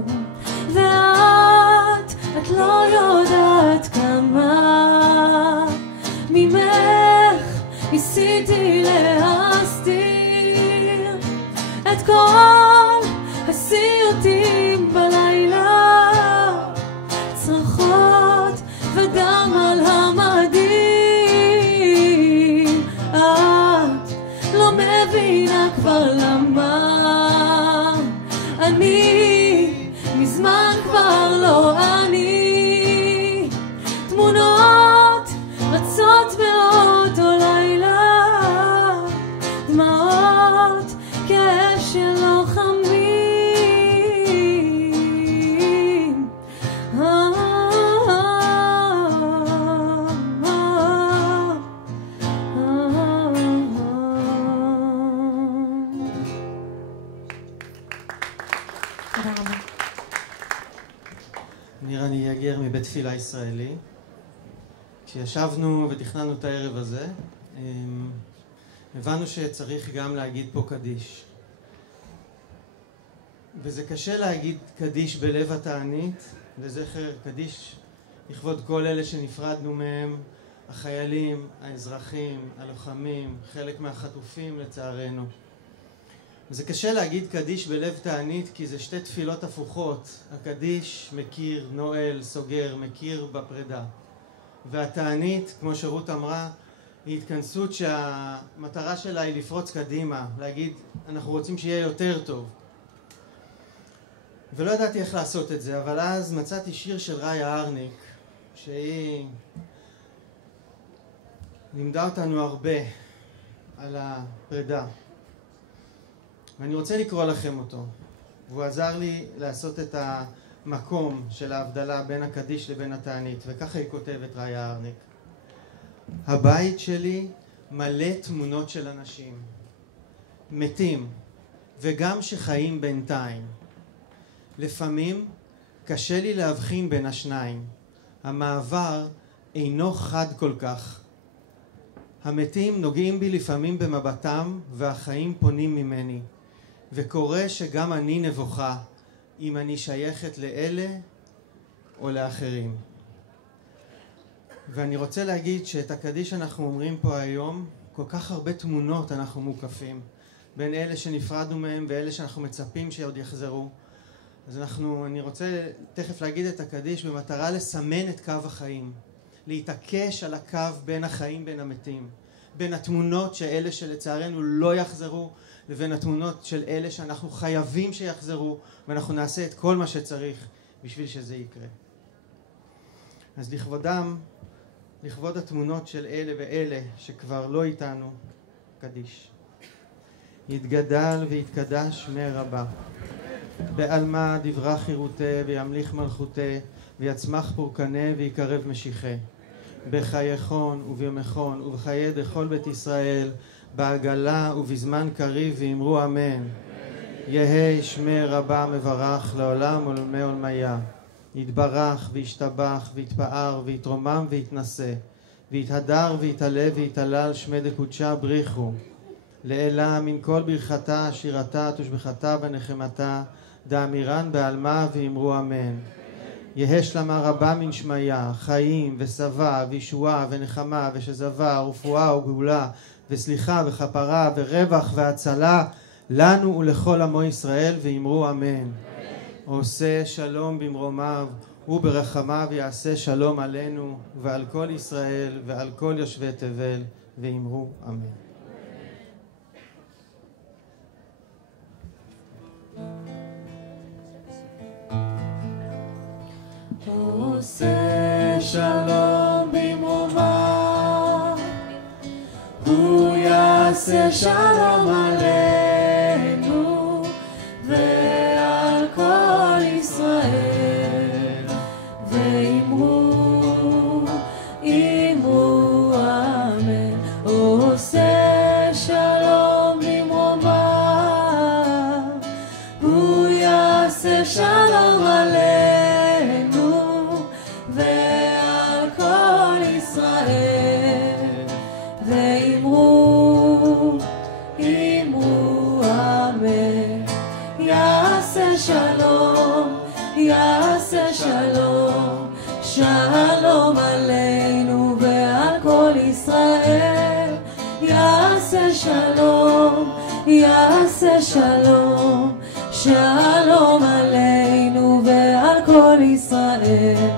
ואת לא יודעת כמה ממך ניסיתי להסתיר את כל הסיוטים בלילה, צרחות ודם על המדים. את לא מבינה כבר למה אני מזמן כבר לא אני, תמונות רצות מאותו לילה, דמעות כאב של לוחמים. אני יגר מבית תפילה ישראלי. כשישבנו ותכננו את הערב הזה, הבנו שצריך גם להגיד פה קדיש. וזה קשה להגיד קדיש בלב התענית, לזכר קדיש לכבוד כל אלה שנפרדנו מהם, החיילים, האזרחים, הלוחמים, חלק מהחטופים לצערנו. וזה קשה להגיד קדיש בלב תענית כי זה שתי תפילות הפוכות. הקדיש מכיר, נועל, סוגר, מכיר בפרידה. והתענית, כמו שרות אמרה, היא התכנסות שהמטרה שלה היא לפרוץ קדימה, להגיד אנחנו רוצים שיהיה יותר טוב. ולא ידעתי איך לעשות את זה, אבל אז מצאתי שיר של רעיה ארניק, שהיא לימדה אותנו הרבה על הפרידה. ואני רוצה לקרוא לכם אותו, והוא עזר לי לעשות את המקום של ההבדלה בין הקדיש לבין התענית, וככה היא כותבת רעיה ארניק. הבית שלי מלא תמונות של אנשים, מתים, וגם שחיים בינתיים. לפעמים קשה לי להבחין בין השניים, המעבר אינו חד כל כך. המתים נוגעים בי לפעמים במבטם והחיים פונים ממני, וקורה שגם אני נבוכה אם אני שייכת לאלה או לאחרים. ואני רוצה להגיד שאת הקדיש אנחנו אומרים פה היום, כל כך הרבה תמונות אנחנו מוקפים, בין אלה שנפרדנו מהם ואלה שאנחנו מצפים שעוד יחזרו. אז אני רוצה תכף להגיד את הקדיש במטרה לסמן את קו החיים, להתעקש על הקו בין החיים בין המתים, בין התמונות שאלה שלצערנו לא יחזרו, לבין התמונות של אלה שאנחנו חייבים שיחזרו, ואנחנו נעשה את כל מה שצריך בשביל שזה יקרה. אז לכבוד התמונות של אלה ואלה שכבר לא איתנו, קדיש. יתגדל ויתקדש שמי רבה, בעלמא דברה חירותה וימליך מלכותה, ויצמח פורקנה ויקרב משיחה, בחייכון וביומכון ובחיי דכל בית ישראל, בעגלה ובזמן קריב ואמרו אמן. יהי שמי רבה מברך לעולם ולעולמי עולמיה. יתברך וישתבח ויתפאר ויתרומם ויתנשא, ויתהדר ויתעלה ויתעלל שמי דקודשה בריחו, לעילה מן כל ברכתה שירתה תושבחתה ונחמתה, דאמירן בעלמה ואמרו אמן. יהי שלמה רבה מן שמיה, חיים ושבע וישועה ונחמה ושזבה ורפואה וגאולה וסליחה וכפרה ורווח והצלה לנו ולכל עמו ישראל ואמרו אמן. עושה שלום במרומיו וברחמיו יעשה שלום עלינו ועל כל ישראל ועל כל יושבי תבל ואמרו אמן. עושה שלום במרומיו הוא יעשה שלום עלינו ועל כל ישראל ואמרו אמן. עושה שלום במרומיו הוא יעשה שלום עלינו ועל כל ישראל ואמרו אמן. יעשה שלום, יעשה שלום, שלום עלינו ועל כל ישראל. יעשה שלום, יעשה שלום, שלום עלינו ועל כל ישראל.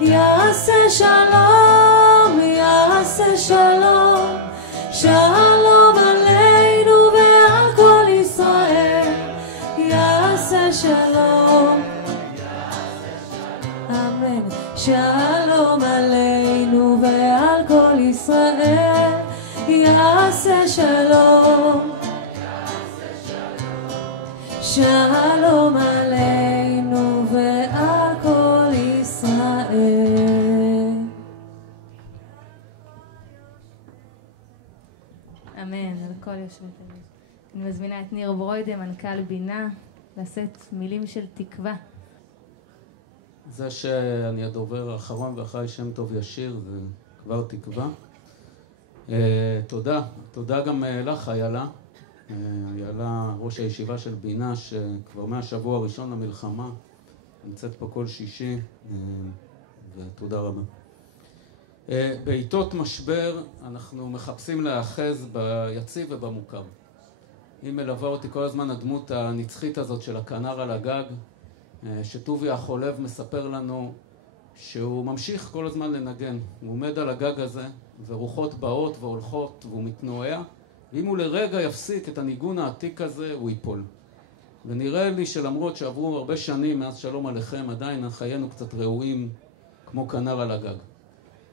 יעשה שלום, יעשה שלום, שלום עלינו ועל כל ישראל. יעשה שלום, אמן. שלום עלינו ועל כל ישראל. יעשה שלום, שלום עלינו ועל כל ישראל. אמן, על כל יושבי תל. אני מזמינה את ניר ברוידה, מנכ"ל בינה, לשאת מילים של תקווה. זה שאני הדובר האחרון ואחרי שם טוב ישיר, זה כבר תקווה. תודה גם לך, איילה. איילה, ראש הישיבה של בינה, שכבר מהשבוע הראשון למלחמה נמצאת פה כל שישי, ותודה רבה. בעיתות משבר אנחנו מחפשים להאחז ביציב ובמוכר. היא מלווה אותי כל הזמן הדמות הנצחית הזאת של הכנר על הגג, שטוביה החולב מספר לנו שהוא ממשיך כל הזמן לנגן. הוא עומד על הגג הזה ורוחות באות והולכות והוא מתנועע, ואם הוא לרגע יפסיק את הניגון העתיק הזה הוא ייפול. ונראה לי שלמרות שעברו הרבה שנים מאז שלום עליכם, עדיין חיינו קצת ראויים כמו כנר על הגג.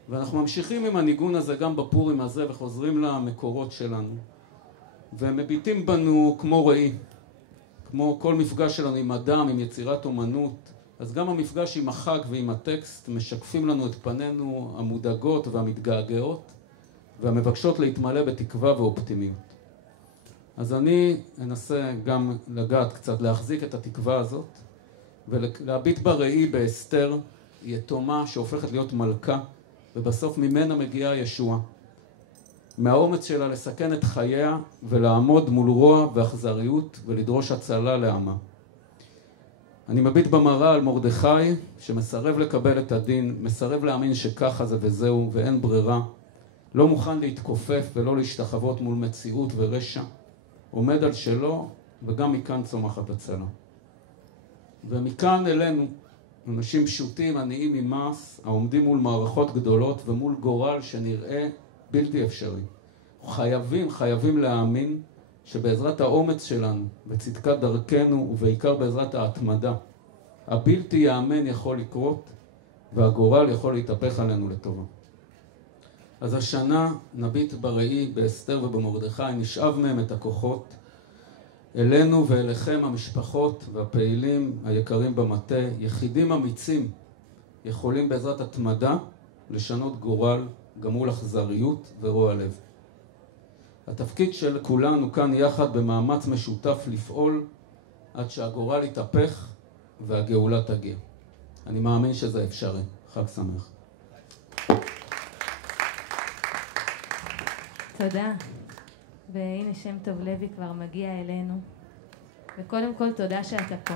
ואנחנו ממשיכים עם הניגון הזה גם בפורים הזה וחוזרים למקורות שלנו, ומביטים בנו כמו ראי, כמו כל מפגש שלנו עם אדם, עם יצירת אומנות. אז גם המפגש עם החג ועם הטקסט משקפים לנו את פנינו המודאגות והמתגעגעות והמבקשות להתמלא בתקווה ואופטימיות. אז אני אנסה גם לגעת קצת, להחזיק את התקווה הזאת ולהביט בראי באסתר, יתומה שהופכת להיות מלכה, ובסוף ממנה מגיעה ישועה. מהאומץ שלה לסכן את חייה ולעמוד מול רוע ואכזריות ולדרוש הצלה לעמה. אני מביט במראה על מרדכי שמסרב לקבל את הדין, מסרב להאמין שככה זה וזהו ואין ברירה, לא מוכן להתכופף ולא להשתחוות מול מציאות ורשע, עומד על שלו, וגם מכאן צומחת הצלה. ומכאן אלינו, אנשים פשוטים, עניים ממעש, העומדים מול מערכות גדולות ומול גורל שנראה בלתי אפשרי. חייבים להאמין שבעזרת האומץ שלנו, בצדקת דרכנו ובעיקר בעזרת ההתמדה, הבלתי יאמן יכול לקרות והגורל יכול להתהפך עלינו לטובה. אז השנה נביט בראי, באסתר ובמרדכי, נשאב מהם את הכוחות, אלינו ואליכם המשפחות והפעילים היקרים במטה, יחידים אמיצים, יכולים בעזרת התמדה לשנות גורל גם מול אכזריות ורוע לב. התפקיד של כולנו כאן יחד במאמץ משותף לפעול עד שהגורל יתהפך והגאולה תגיע. אני מאמין שזה אפשרי. חג שמח. תודה. והנה שם טוב לוי כבר מגיע אלינו. וקודם כל תודה שאתה פה.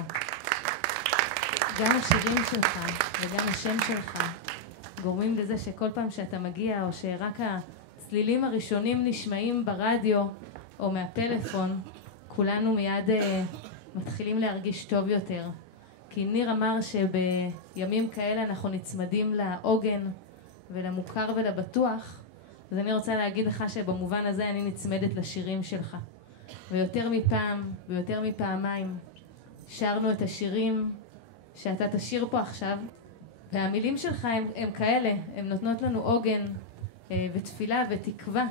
גם השירים שלך וגם השם שלך גורמים לזה שכל פעם שאתה מגיע או שרק הצלילים הראשונים נשמעים ברדיו או מהטלפון, כולנו מיד מתחילים להרגיש טוב יותר. כי ניר אמר שבימים כאלה אנחנו נצמדים לעוגן ולמוכר ולבטוח, אז אני רוצה להגיד לך שבמובן הזה אני נצמדת לשירים שלך. ויותר מפעם ויותר מפעמיים שרנו את השירים שאתה תשיר פה עכשיו, והמילים שלך הם כאלה, הן נותנות לנו עוגן ותפילה ותקווה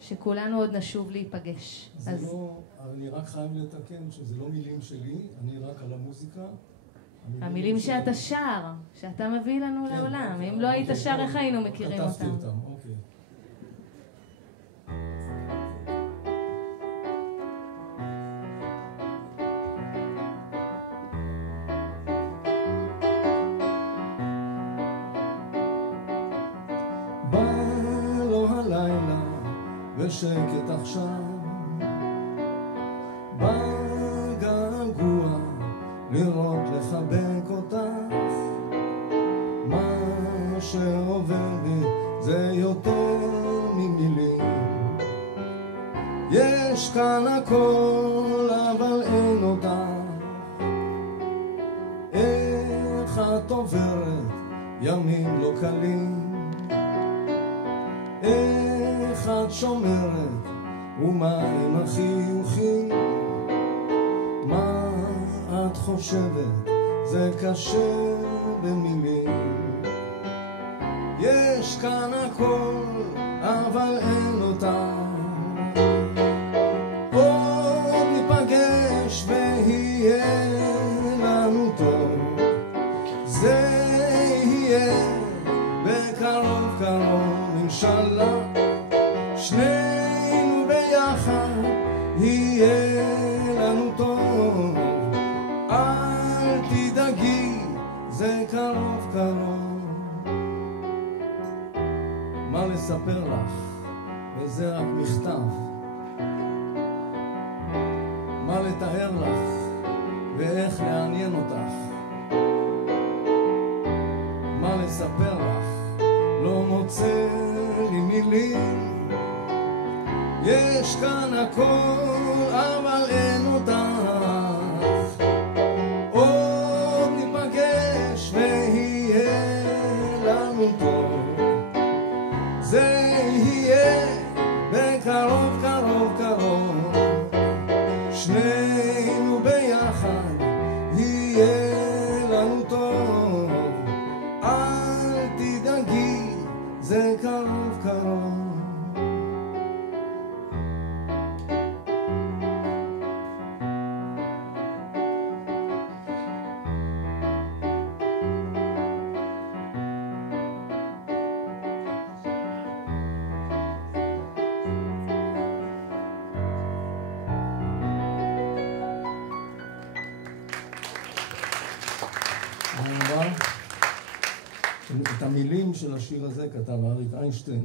שכולנו עוד נשוב להיפגש. אז לא, אני רק חייב לתקן שזה לא מילים שלי, אני רק על המוזיקה. המילים שאתה שר, שאתה מביא לנו לעולם. אם לא היית שר, איך היינו מכירים אותם? כתבתי אותם, אוקיי. בא לו הלילה ושקט עכשיו, בגעגוע לראות לחבק אותך, מה שעובר בי זה יותר ממילים, יש כאן הכל אבל אין אותך, איך את עוברת ימים לא קלים, איך את שומרת ומה עם החיוכים, מה את חושבת זה קשה במילים, יש כאן הכל אבל אין אותך, עוד ניפגש ויהיה לנו טוב, זה יהיה בקרוב קרוב אינשאללה, שנינו ביחד יהיה לנו טוב, אל תדאגי זה קרוב קרוב. מה לספר לך וזה רק מכתב, מה לתאר לך ואיך לעניין אותך, מה לספר לך לא מוצא לי מילים, יש כאן הכל אבל אין אותך, עוד ניפגש ויהיה לנו טוב, זה יהיה בקרוב קרוב קרוב, שנינו ביחד יהיה לנו טוב, אל תדאגי זה קרוב קרוב. את המילים של השיר הזה כתב אריק איינשטיין.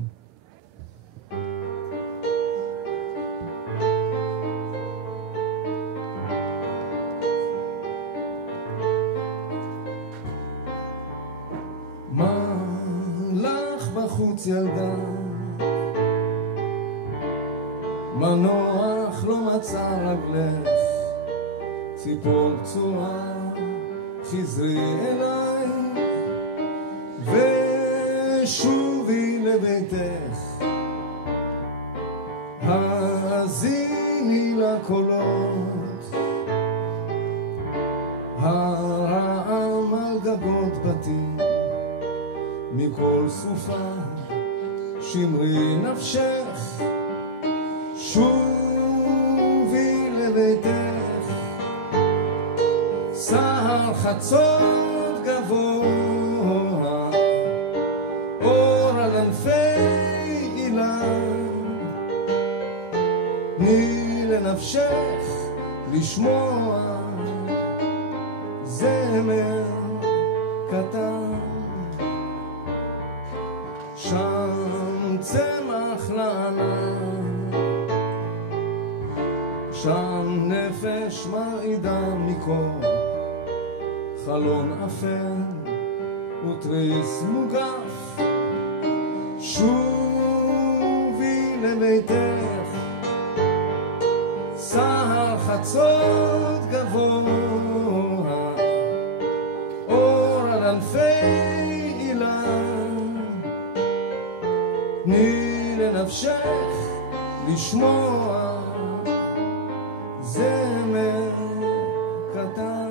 בחוץ ילדה, מנוח לא מצא רגלך, ציפור פצועה חזרי אליי ושובי לביתך, האזיני לקולות, הרעם על גגות בתים, מכל סופה שמרי נפשך, שובי לביתך, סהר חצות גבוה, אור על ענפי אילן, תני לנפשך לשמוע זמר קטן, שם צמח לענן, שם נפש מרעידה מקור, חלון אפל ותריס מוגף, שובי לביתך, סהר חצות גבוה, אור על ענפי אילן, תני לנפשך לשמוע זמר קטן.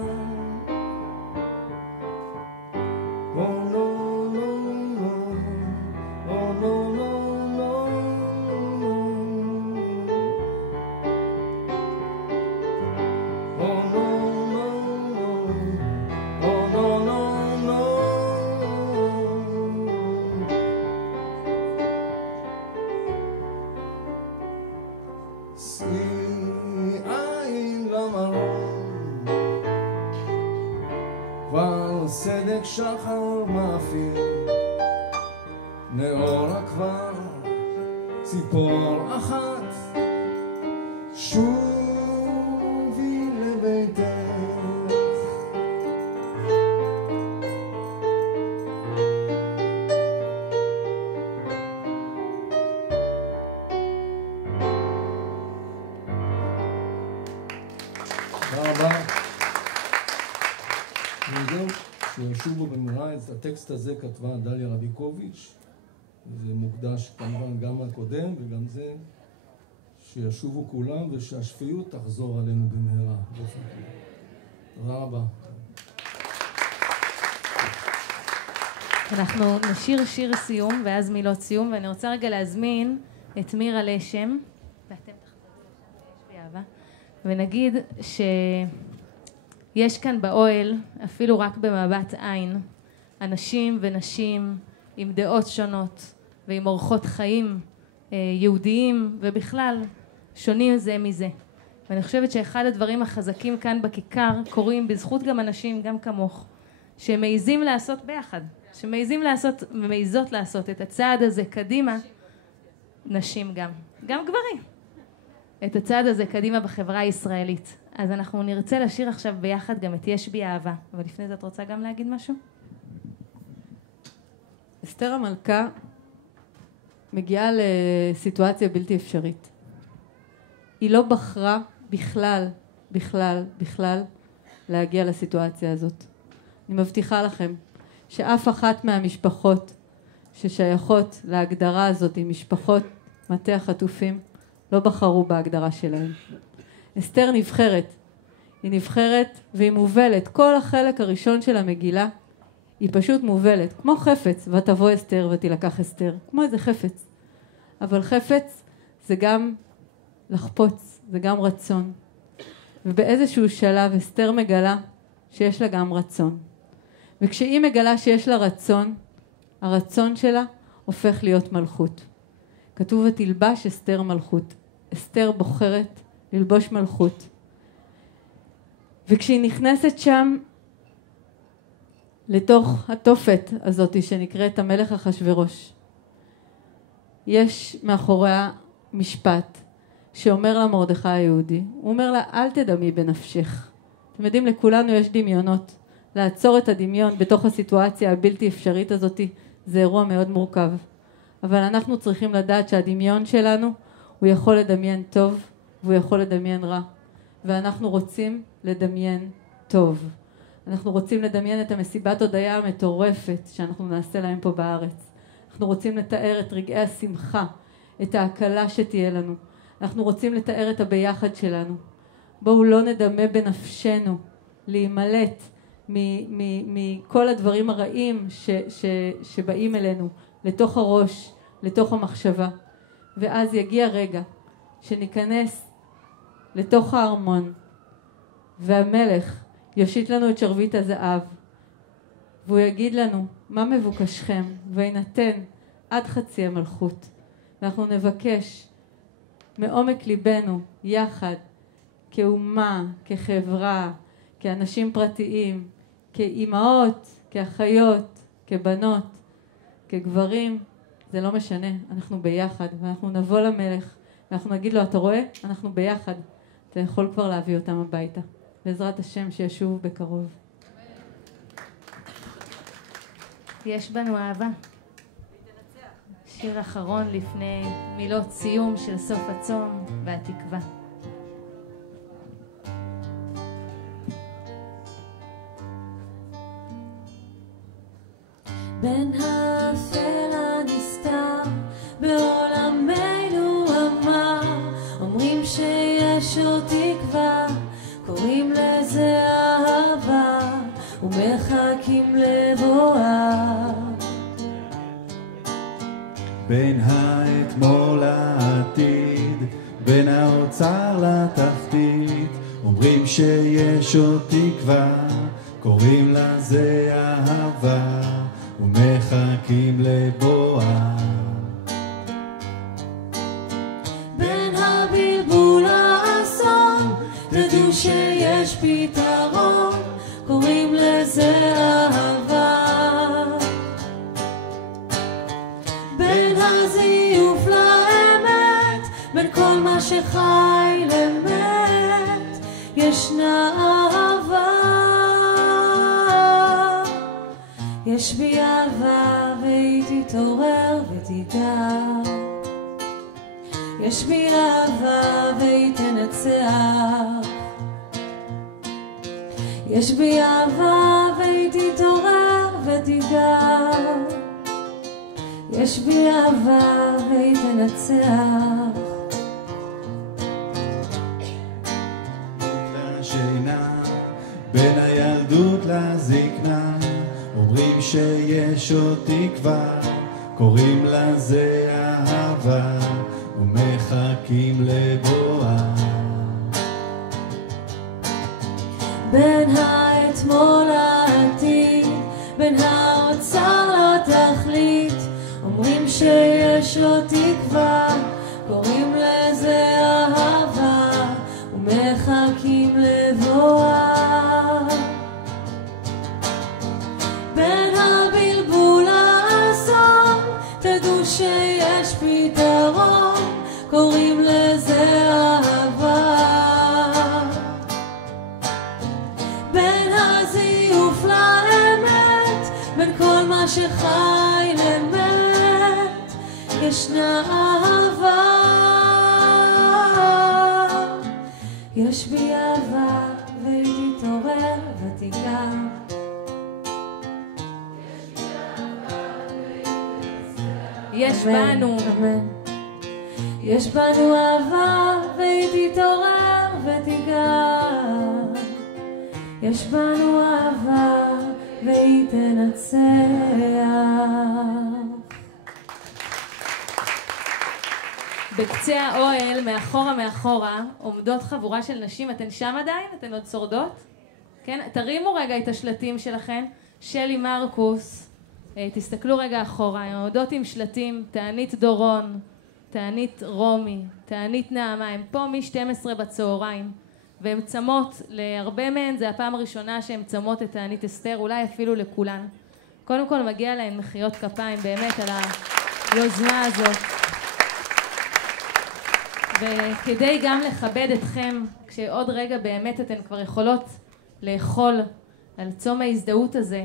כבר סדק שחר מאפיר, נאורה כבר ציפור אחת, שובי לביתך. תודה רבה. וזהו, שישובו במהרה. את הטקסט הזה כתבה דליה רביקוביץ', זה מוקדש כמובן גם הקודם וגם זה, שישובו כולם ושהשפיות תחזור עלינו במהרה. תודה רבה. אנחנו נשיר שיר סיום ואז מילות סיום, ואני רוצה רגע להזמין את מירה לשם, ואתם תחזרו לשם, יש בי אהבה, ונגיד שיש כאן באוהל, אפילו רק במבט עין, אנשים ונשים עם דעות שונות ועם אורחות חיים יהודיים ובכלל שונים זה מזה. ואני חושבת שאחד הדברים החזקים כאן בכיכר קורים בזכות גם אנשים גם כמוך, שמעיזים לעשות ביחד, שמעיזים לעשות ומעיזות לעשות את הצעד הזה קדימה, נשים גם גברים, את הצעד הזה קדימה בחברה הישראלית. אז אנחנו נרצה לשיר עכשיו ביחד גם את יש בי אהבה, אבל לפני זה את רוצה גם להגיד משהו? אסתר המלכה מגיעה לסיטואציה בלתי אפשרית. היא לא בחרה בכלל להגיע לסיטואציה הזאת. אני מבטיחה לכם שאף אחת מהמשפחות ששייכות להגדרה הזאת, משפחות מטה החטופים, לא בחרו בהגדרה שלהם. אסתר נבחרת. היא נבחרת והיא מובלת. כל החלק הראשון של המגילה היא פשוט מובלת, כמו חפץ, ותבוא אסתר ותילקח אסתר, כמו איזה חפץ. אבל חפץ זה גם לחפוץ, זה גם רצון. ובאיזשהו שלב אסתר מגלה שיש לה גם רצון. וכשהיא מגלה שיש לה רצון, הרצון שלה הופך להיות מלכות. כתוב ותלבש אסתר מלכות. אסתר בוחרת ללבוש מלכות. וכשהיא נכנסת שם לתוך התופת הזאת שנקראת המלך אחשוורוש, יש מאחוריה משפט שאומר לה מרדכי היהודי, הוא אומר לה אל תדמי בנפשך. אתם יודעים, לכולנו יש דמיונות. לעצור את הדמיון בתוך הסיטואציה הבלתי אפשרית הזאת זה אירוע מאוד מורכב. אבל אנחנו צריכים לדעת שהדמיון שלנו הוא יכול לדמיין טוב והוא יכול לדמיין רע, ואנחנו רוצים לדמיין טוב. אנחנו רוצים לדמיין את המסיבת הודיה המטורפת שאנחנו נעשה להם פה בארץ. אנחנו רוצים לתאר את רגעי השמחה, את ההקלה שתהיה לנו. אנחנו רוצים לתאר את הביחד שלנו. בואו לא נדמה בנפשנו להימלט מכל הדברים הרעים שבאים אלינו לתוך הראש, לתוך המחשבה. ואז יגיע רגע שניכנס לתוך הארמון, והמלך יושיט לנו את שרביט הזהב, והוא יגיד לנו מה מבוקשכם, וינתן עד חצי המלכות. ואנחנו נבקש מעומק ליבנו יחד, כאומה, כחברה, כאנשים פרטיים, כאימהות, כאחיות, כבנות, כגברים, זה לא משנה, אנחנו ביחד, ואנחנו נבוא למלך, ואנחנו נגיד לו, אתה רואה? אנחנו ביחד, אתה יכול כבר להביא אותם הביתה. בעזרת השם שישובו בקרוב. יש בנו אהבה. שיר אחרון לפני מילות סיום של סוף הצום והתקווה. בין האפל הנסתר בעולמנו אמר, אומרים שיש עוד תקווה, קוראים לזה אהבה ומחכים לבואה. בין האתמול לעתיד, בין האוצר לתחתית, אומרים שיש עוד תקווה, קוראים לזה אהבה ומחכים לבואה. בין הבלבול לאסון, תדעו שיש פתרון, קוראים לזה אהבה. בין הזיוף לאמת, בין כל מה שחי למת, ישנה אהבה. יש בי אהבה והיא תתעורר ותיגע, יש בי אהבה והיא תנצח, יש בי אהבה והיא תתעורר ותיגע, יש בי אהבה והיא תנצח. לשינה, בין הילדות לזקנה, אומרים שיש עוד תקווה, קוראים לזה אהבה ומחכים לבואה. בין האתמול לעתיד, בין האוצר לתכלית, אומרים שיש עוד תקווה, קוראים לזה אהבה ומחכים לבואה. בין הבלבול לאסון, תדעו שיש פתרון, קוראים לזה אהבה. בין הזיוף לאמת, בין כל מה שחי למת, ישנה אהבה. יש בי אהבה והיא תתעורר ותיגע, יש בנו, יש בנו אהבה והיא תתעורר ותיגע, יש בנו אהבה והיא תנצח. בקצה האוהל, מאחורה, עומדות חבורה של נשים. אתן שם עדיין? אתן עוד שורדות? כן? תרימו רגע את השלטים שלכן. שלי מרקוס, תסתכלו רגע אחורה, הן עומדות עם שלטים, תענית דורון, תענית רומי, תענית נעמה, הן פה מ-12 בצהריים, והן צמות, להרבה מהן זה הפעם הראשונה שהן צמות את תענית אסתר, אולי אפילו לכולן. קודם כל מגיע להן מחיאות כפיים באמת על היוזמה הזאת. וכדי גם לכבד אתכם, כשעוד רגע באמת אתן כבר יכולות לאכול על צום ההזדהות הזה,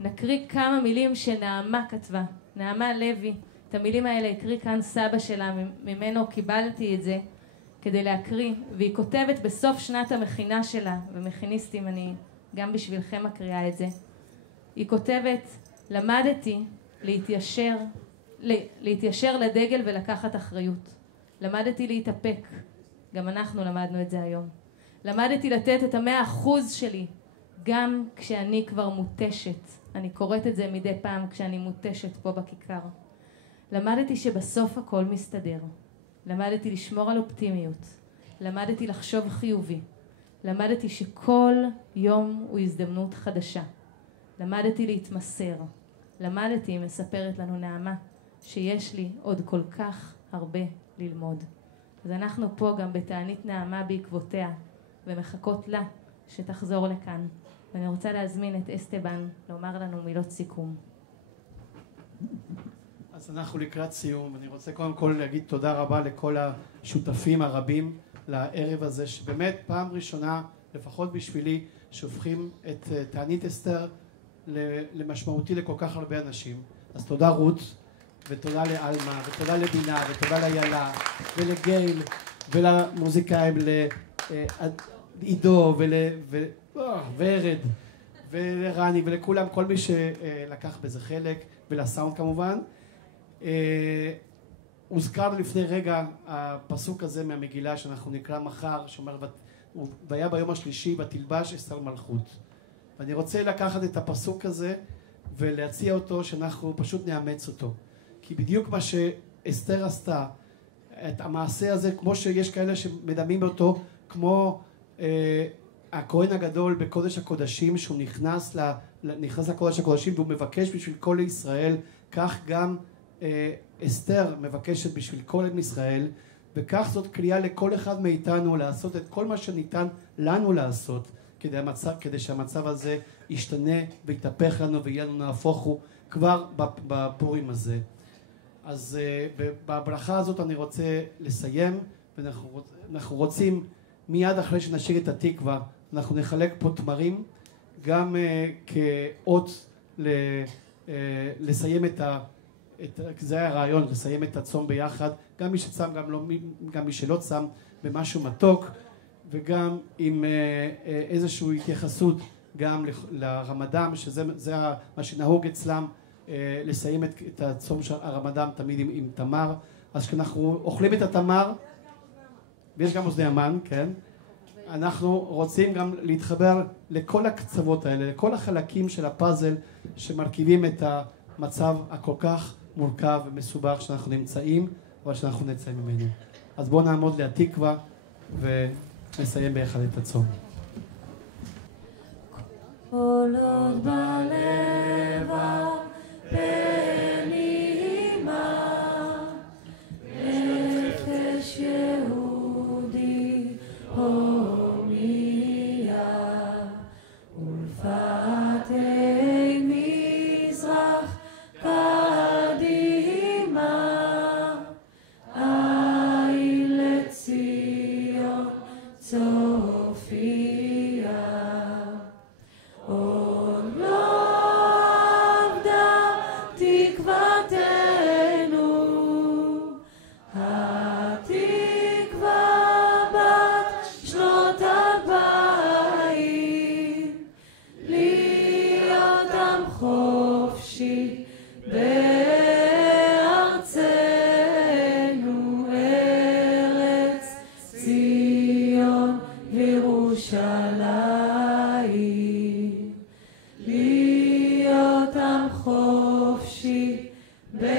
נקריא כמה מילים שנעמה כתבה. נעמה לוי, את המילים האלה הקריא כאן סבא שלה, ממנו קיבלתי את זה כדי להקריא, והיא כותבת בסוף שנת המכינה שלה, ומכיניסטים, אני גם בשבילכם מקריאה את זה. היא כותבת, למדתי להתיישר לדגל ולקחת אחריות. למדתי להתאפק, גם אנחנו למדנו את זה היום. למדתי לתת את 100% שלי, גם כשאני כבר מותשת. אני קוראת את זה מדי פעם כשאני מותשת פה בכיכר. למדתי שבסוף הכל מסתדר. למדתי לשמור על אופטימיות. למדתי לחשוב חיובי. למדתי שכל יום הוא הזדמנות חדשה. למדתי להתמסר. למדתי, מספרת לנו נעמה, שיש לי עוד כל כך הרבה ללמוד. אז אנחנו פה גם בתענית נעמה בעקבותיה, ומחכות לה שתחזור לכאן. ואני רוצה להזמין את אסטבן לומר לנו מילות סיכום. אז אנחנו לקראת סיום. אני רוצה קודם כל להגיד תודה רבה לכל השותפים הרבים לערב הזה, שבאמת פעם ראשונה, לפחות בשבילי, שהופכים את תענית אסתר למשמעותי לכל כך הרבה אנשים. אז תודה רות, ותודה לאלמה, ותודה לבינה, ותודה לילה, ולגייל, ולמוזיקאים, לעידו, ורד, ולרני, ולכולם, כל מי שלקח בזה חלק, ולסאונד כמובן. הוזכר לפני רגע הפסוק הזה מהמגילה שאנחנו נקרא מחר, שאומר, והיה ביום השלישי ותלבש אסתר מלכות. ואני רוצה לקחת את הפסוק הזה ולהציע אותו, שאנחנו פשוט נאמץ אותו. כי בדיוק מה שאסתר עשתה, את המעשה הזה, כמו שיש כאלה שמדמים אותו, כמו הכהן הגדול בקודש הקודשים, שהוא נכנס לקודש הקודשים והוא מבקש בשביל כל ישראל, כך גם אסתר מבקשת בשביל כל עם ישראל, וכך זאת קריאה לכל אחד מאיתנו לעשות את כל מה שניתן לנו לעשות, כדי שהמצב הזה ישתנה ויתהפך לנו ויהיה לנו נהפוך הוא כבר בפורים הזה. אז בברכה הזאת אני רוצה לסיים, ואנחנו רוצים מיד אחרי שנשיר את התקווה, אנחנו נחלק פה תמרים, גם כאות לסיים זה היה הרעיון, לסיים את הצום ביחד, גם מי שצם, גם מי שלא צם, במשהו מתוק, וגם עם איזושהי התייחסות גם לרמדאן, שזה מה שנהוג אצלם, לסיים את הצום של הרמדאן תמיד עם תמר. אז כשאנחנו אוכלים את התמר, ויש גם אוזני המן, כן? אנחנו רוצים גם להתחבר לכל הקצוות האלה, לכל החלקים של הפאזל שמרכיבים את המצב הכל כך מורכב ומסובך שאנחנו נמצאים, אבל שאנחנו נצא ממנו. אז בואו נעמוד להתקווה ונסיים ביחד את הצום. כל עוד בלבב בנעימה, נפש יהודי הומיה, ולפתי מזרח קדימה, איל לציון צופיה. עוד לא אבדה תקוותנו, התקווה בת שנות 2000, להיות עם חופשי בארצנו, ארץ ציון וירושלים. להיות עם חופשי בארצנו,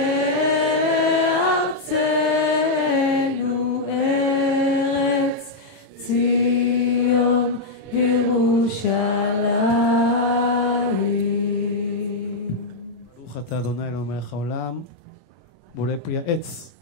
ארץ ציון ירושלים. ברוך אתה אדוני אלוהים מלך העולם, בורא פרי העץ.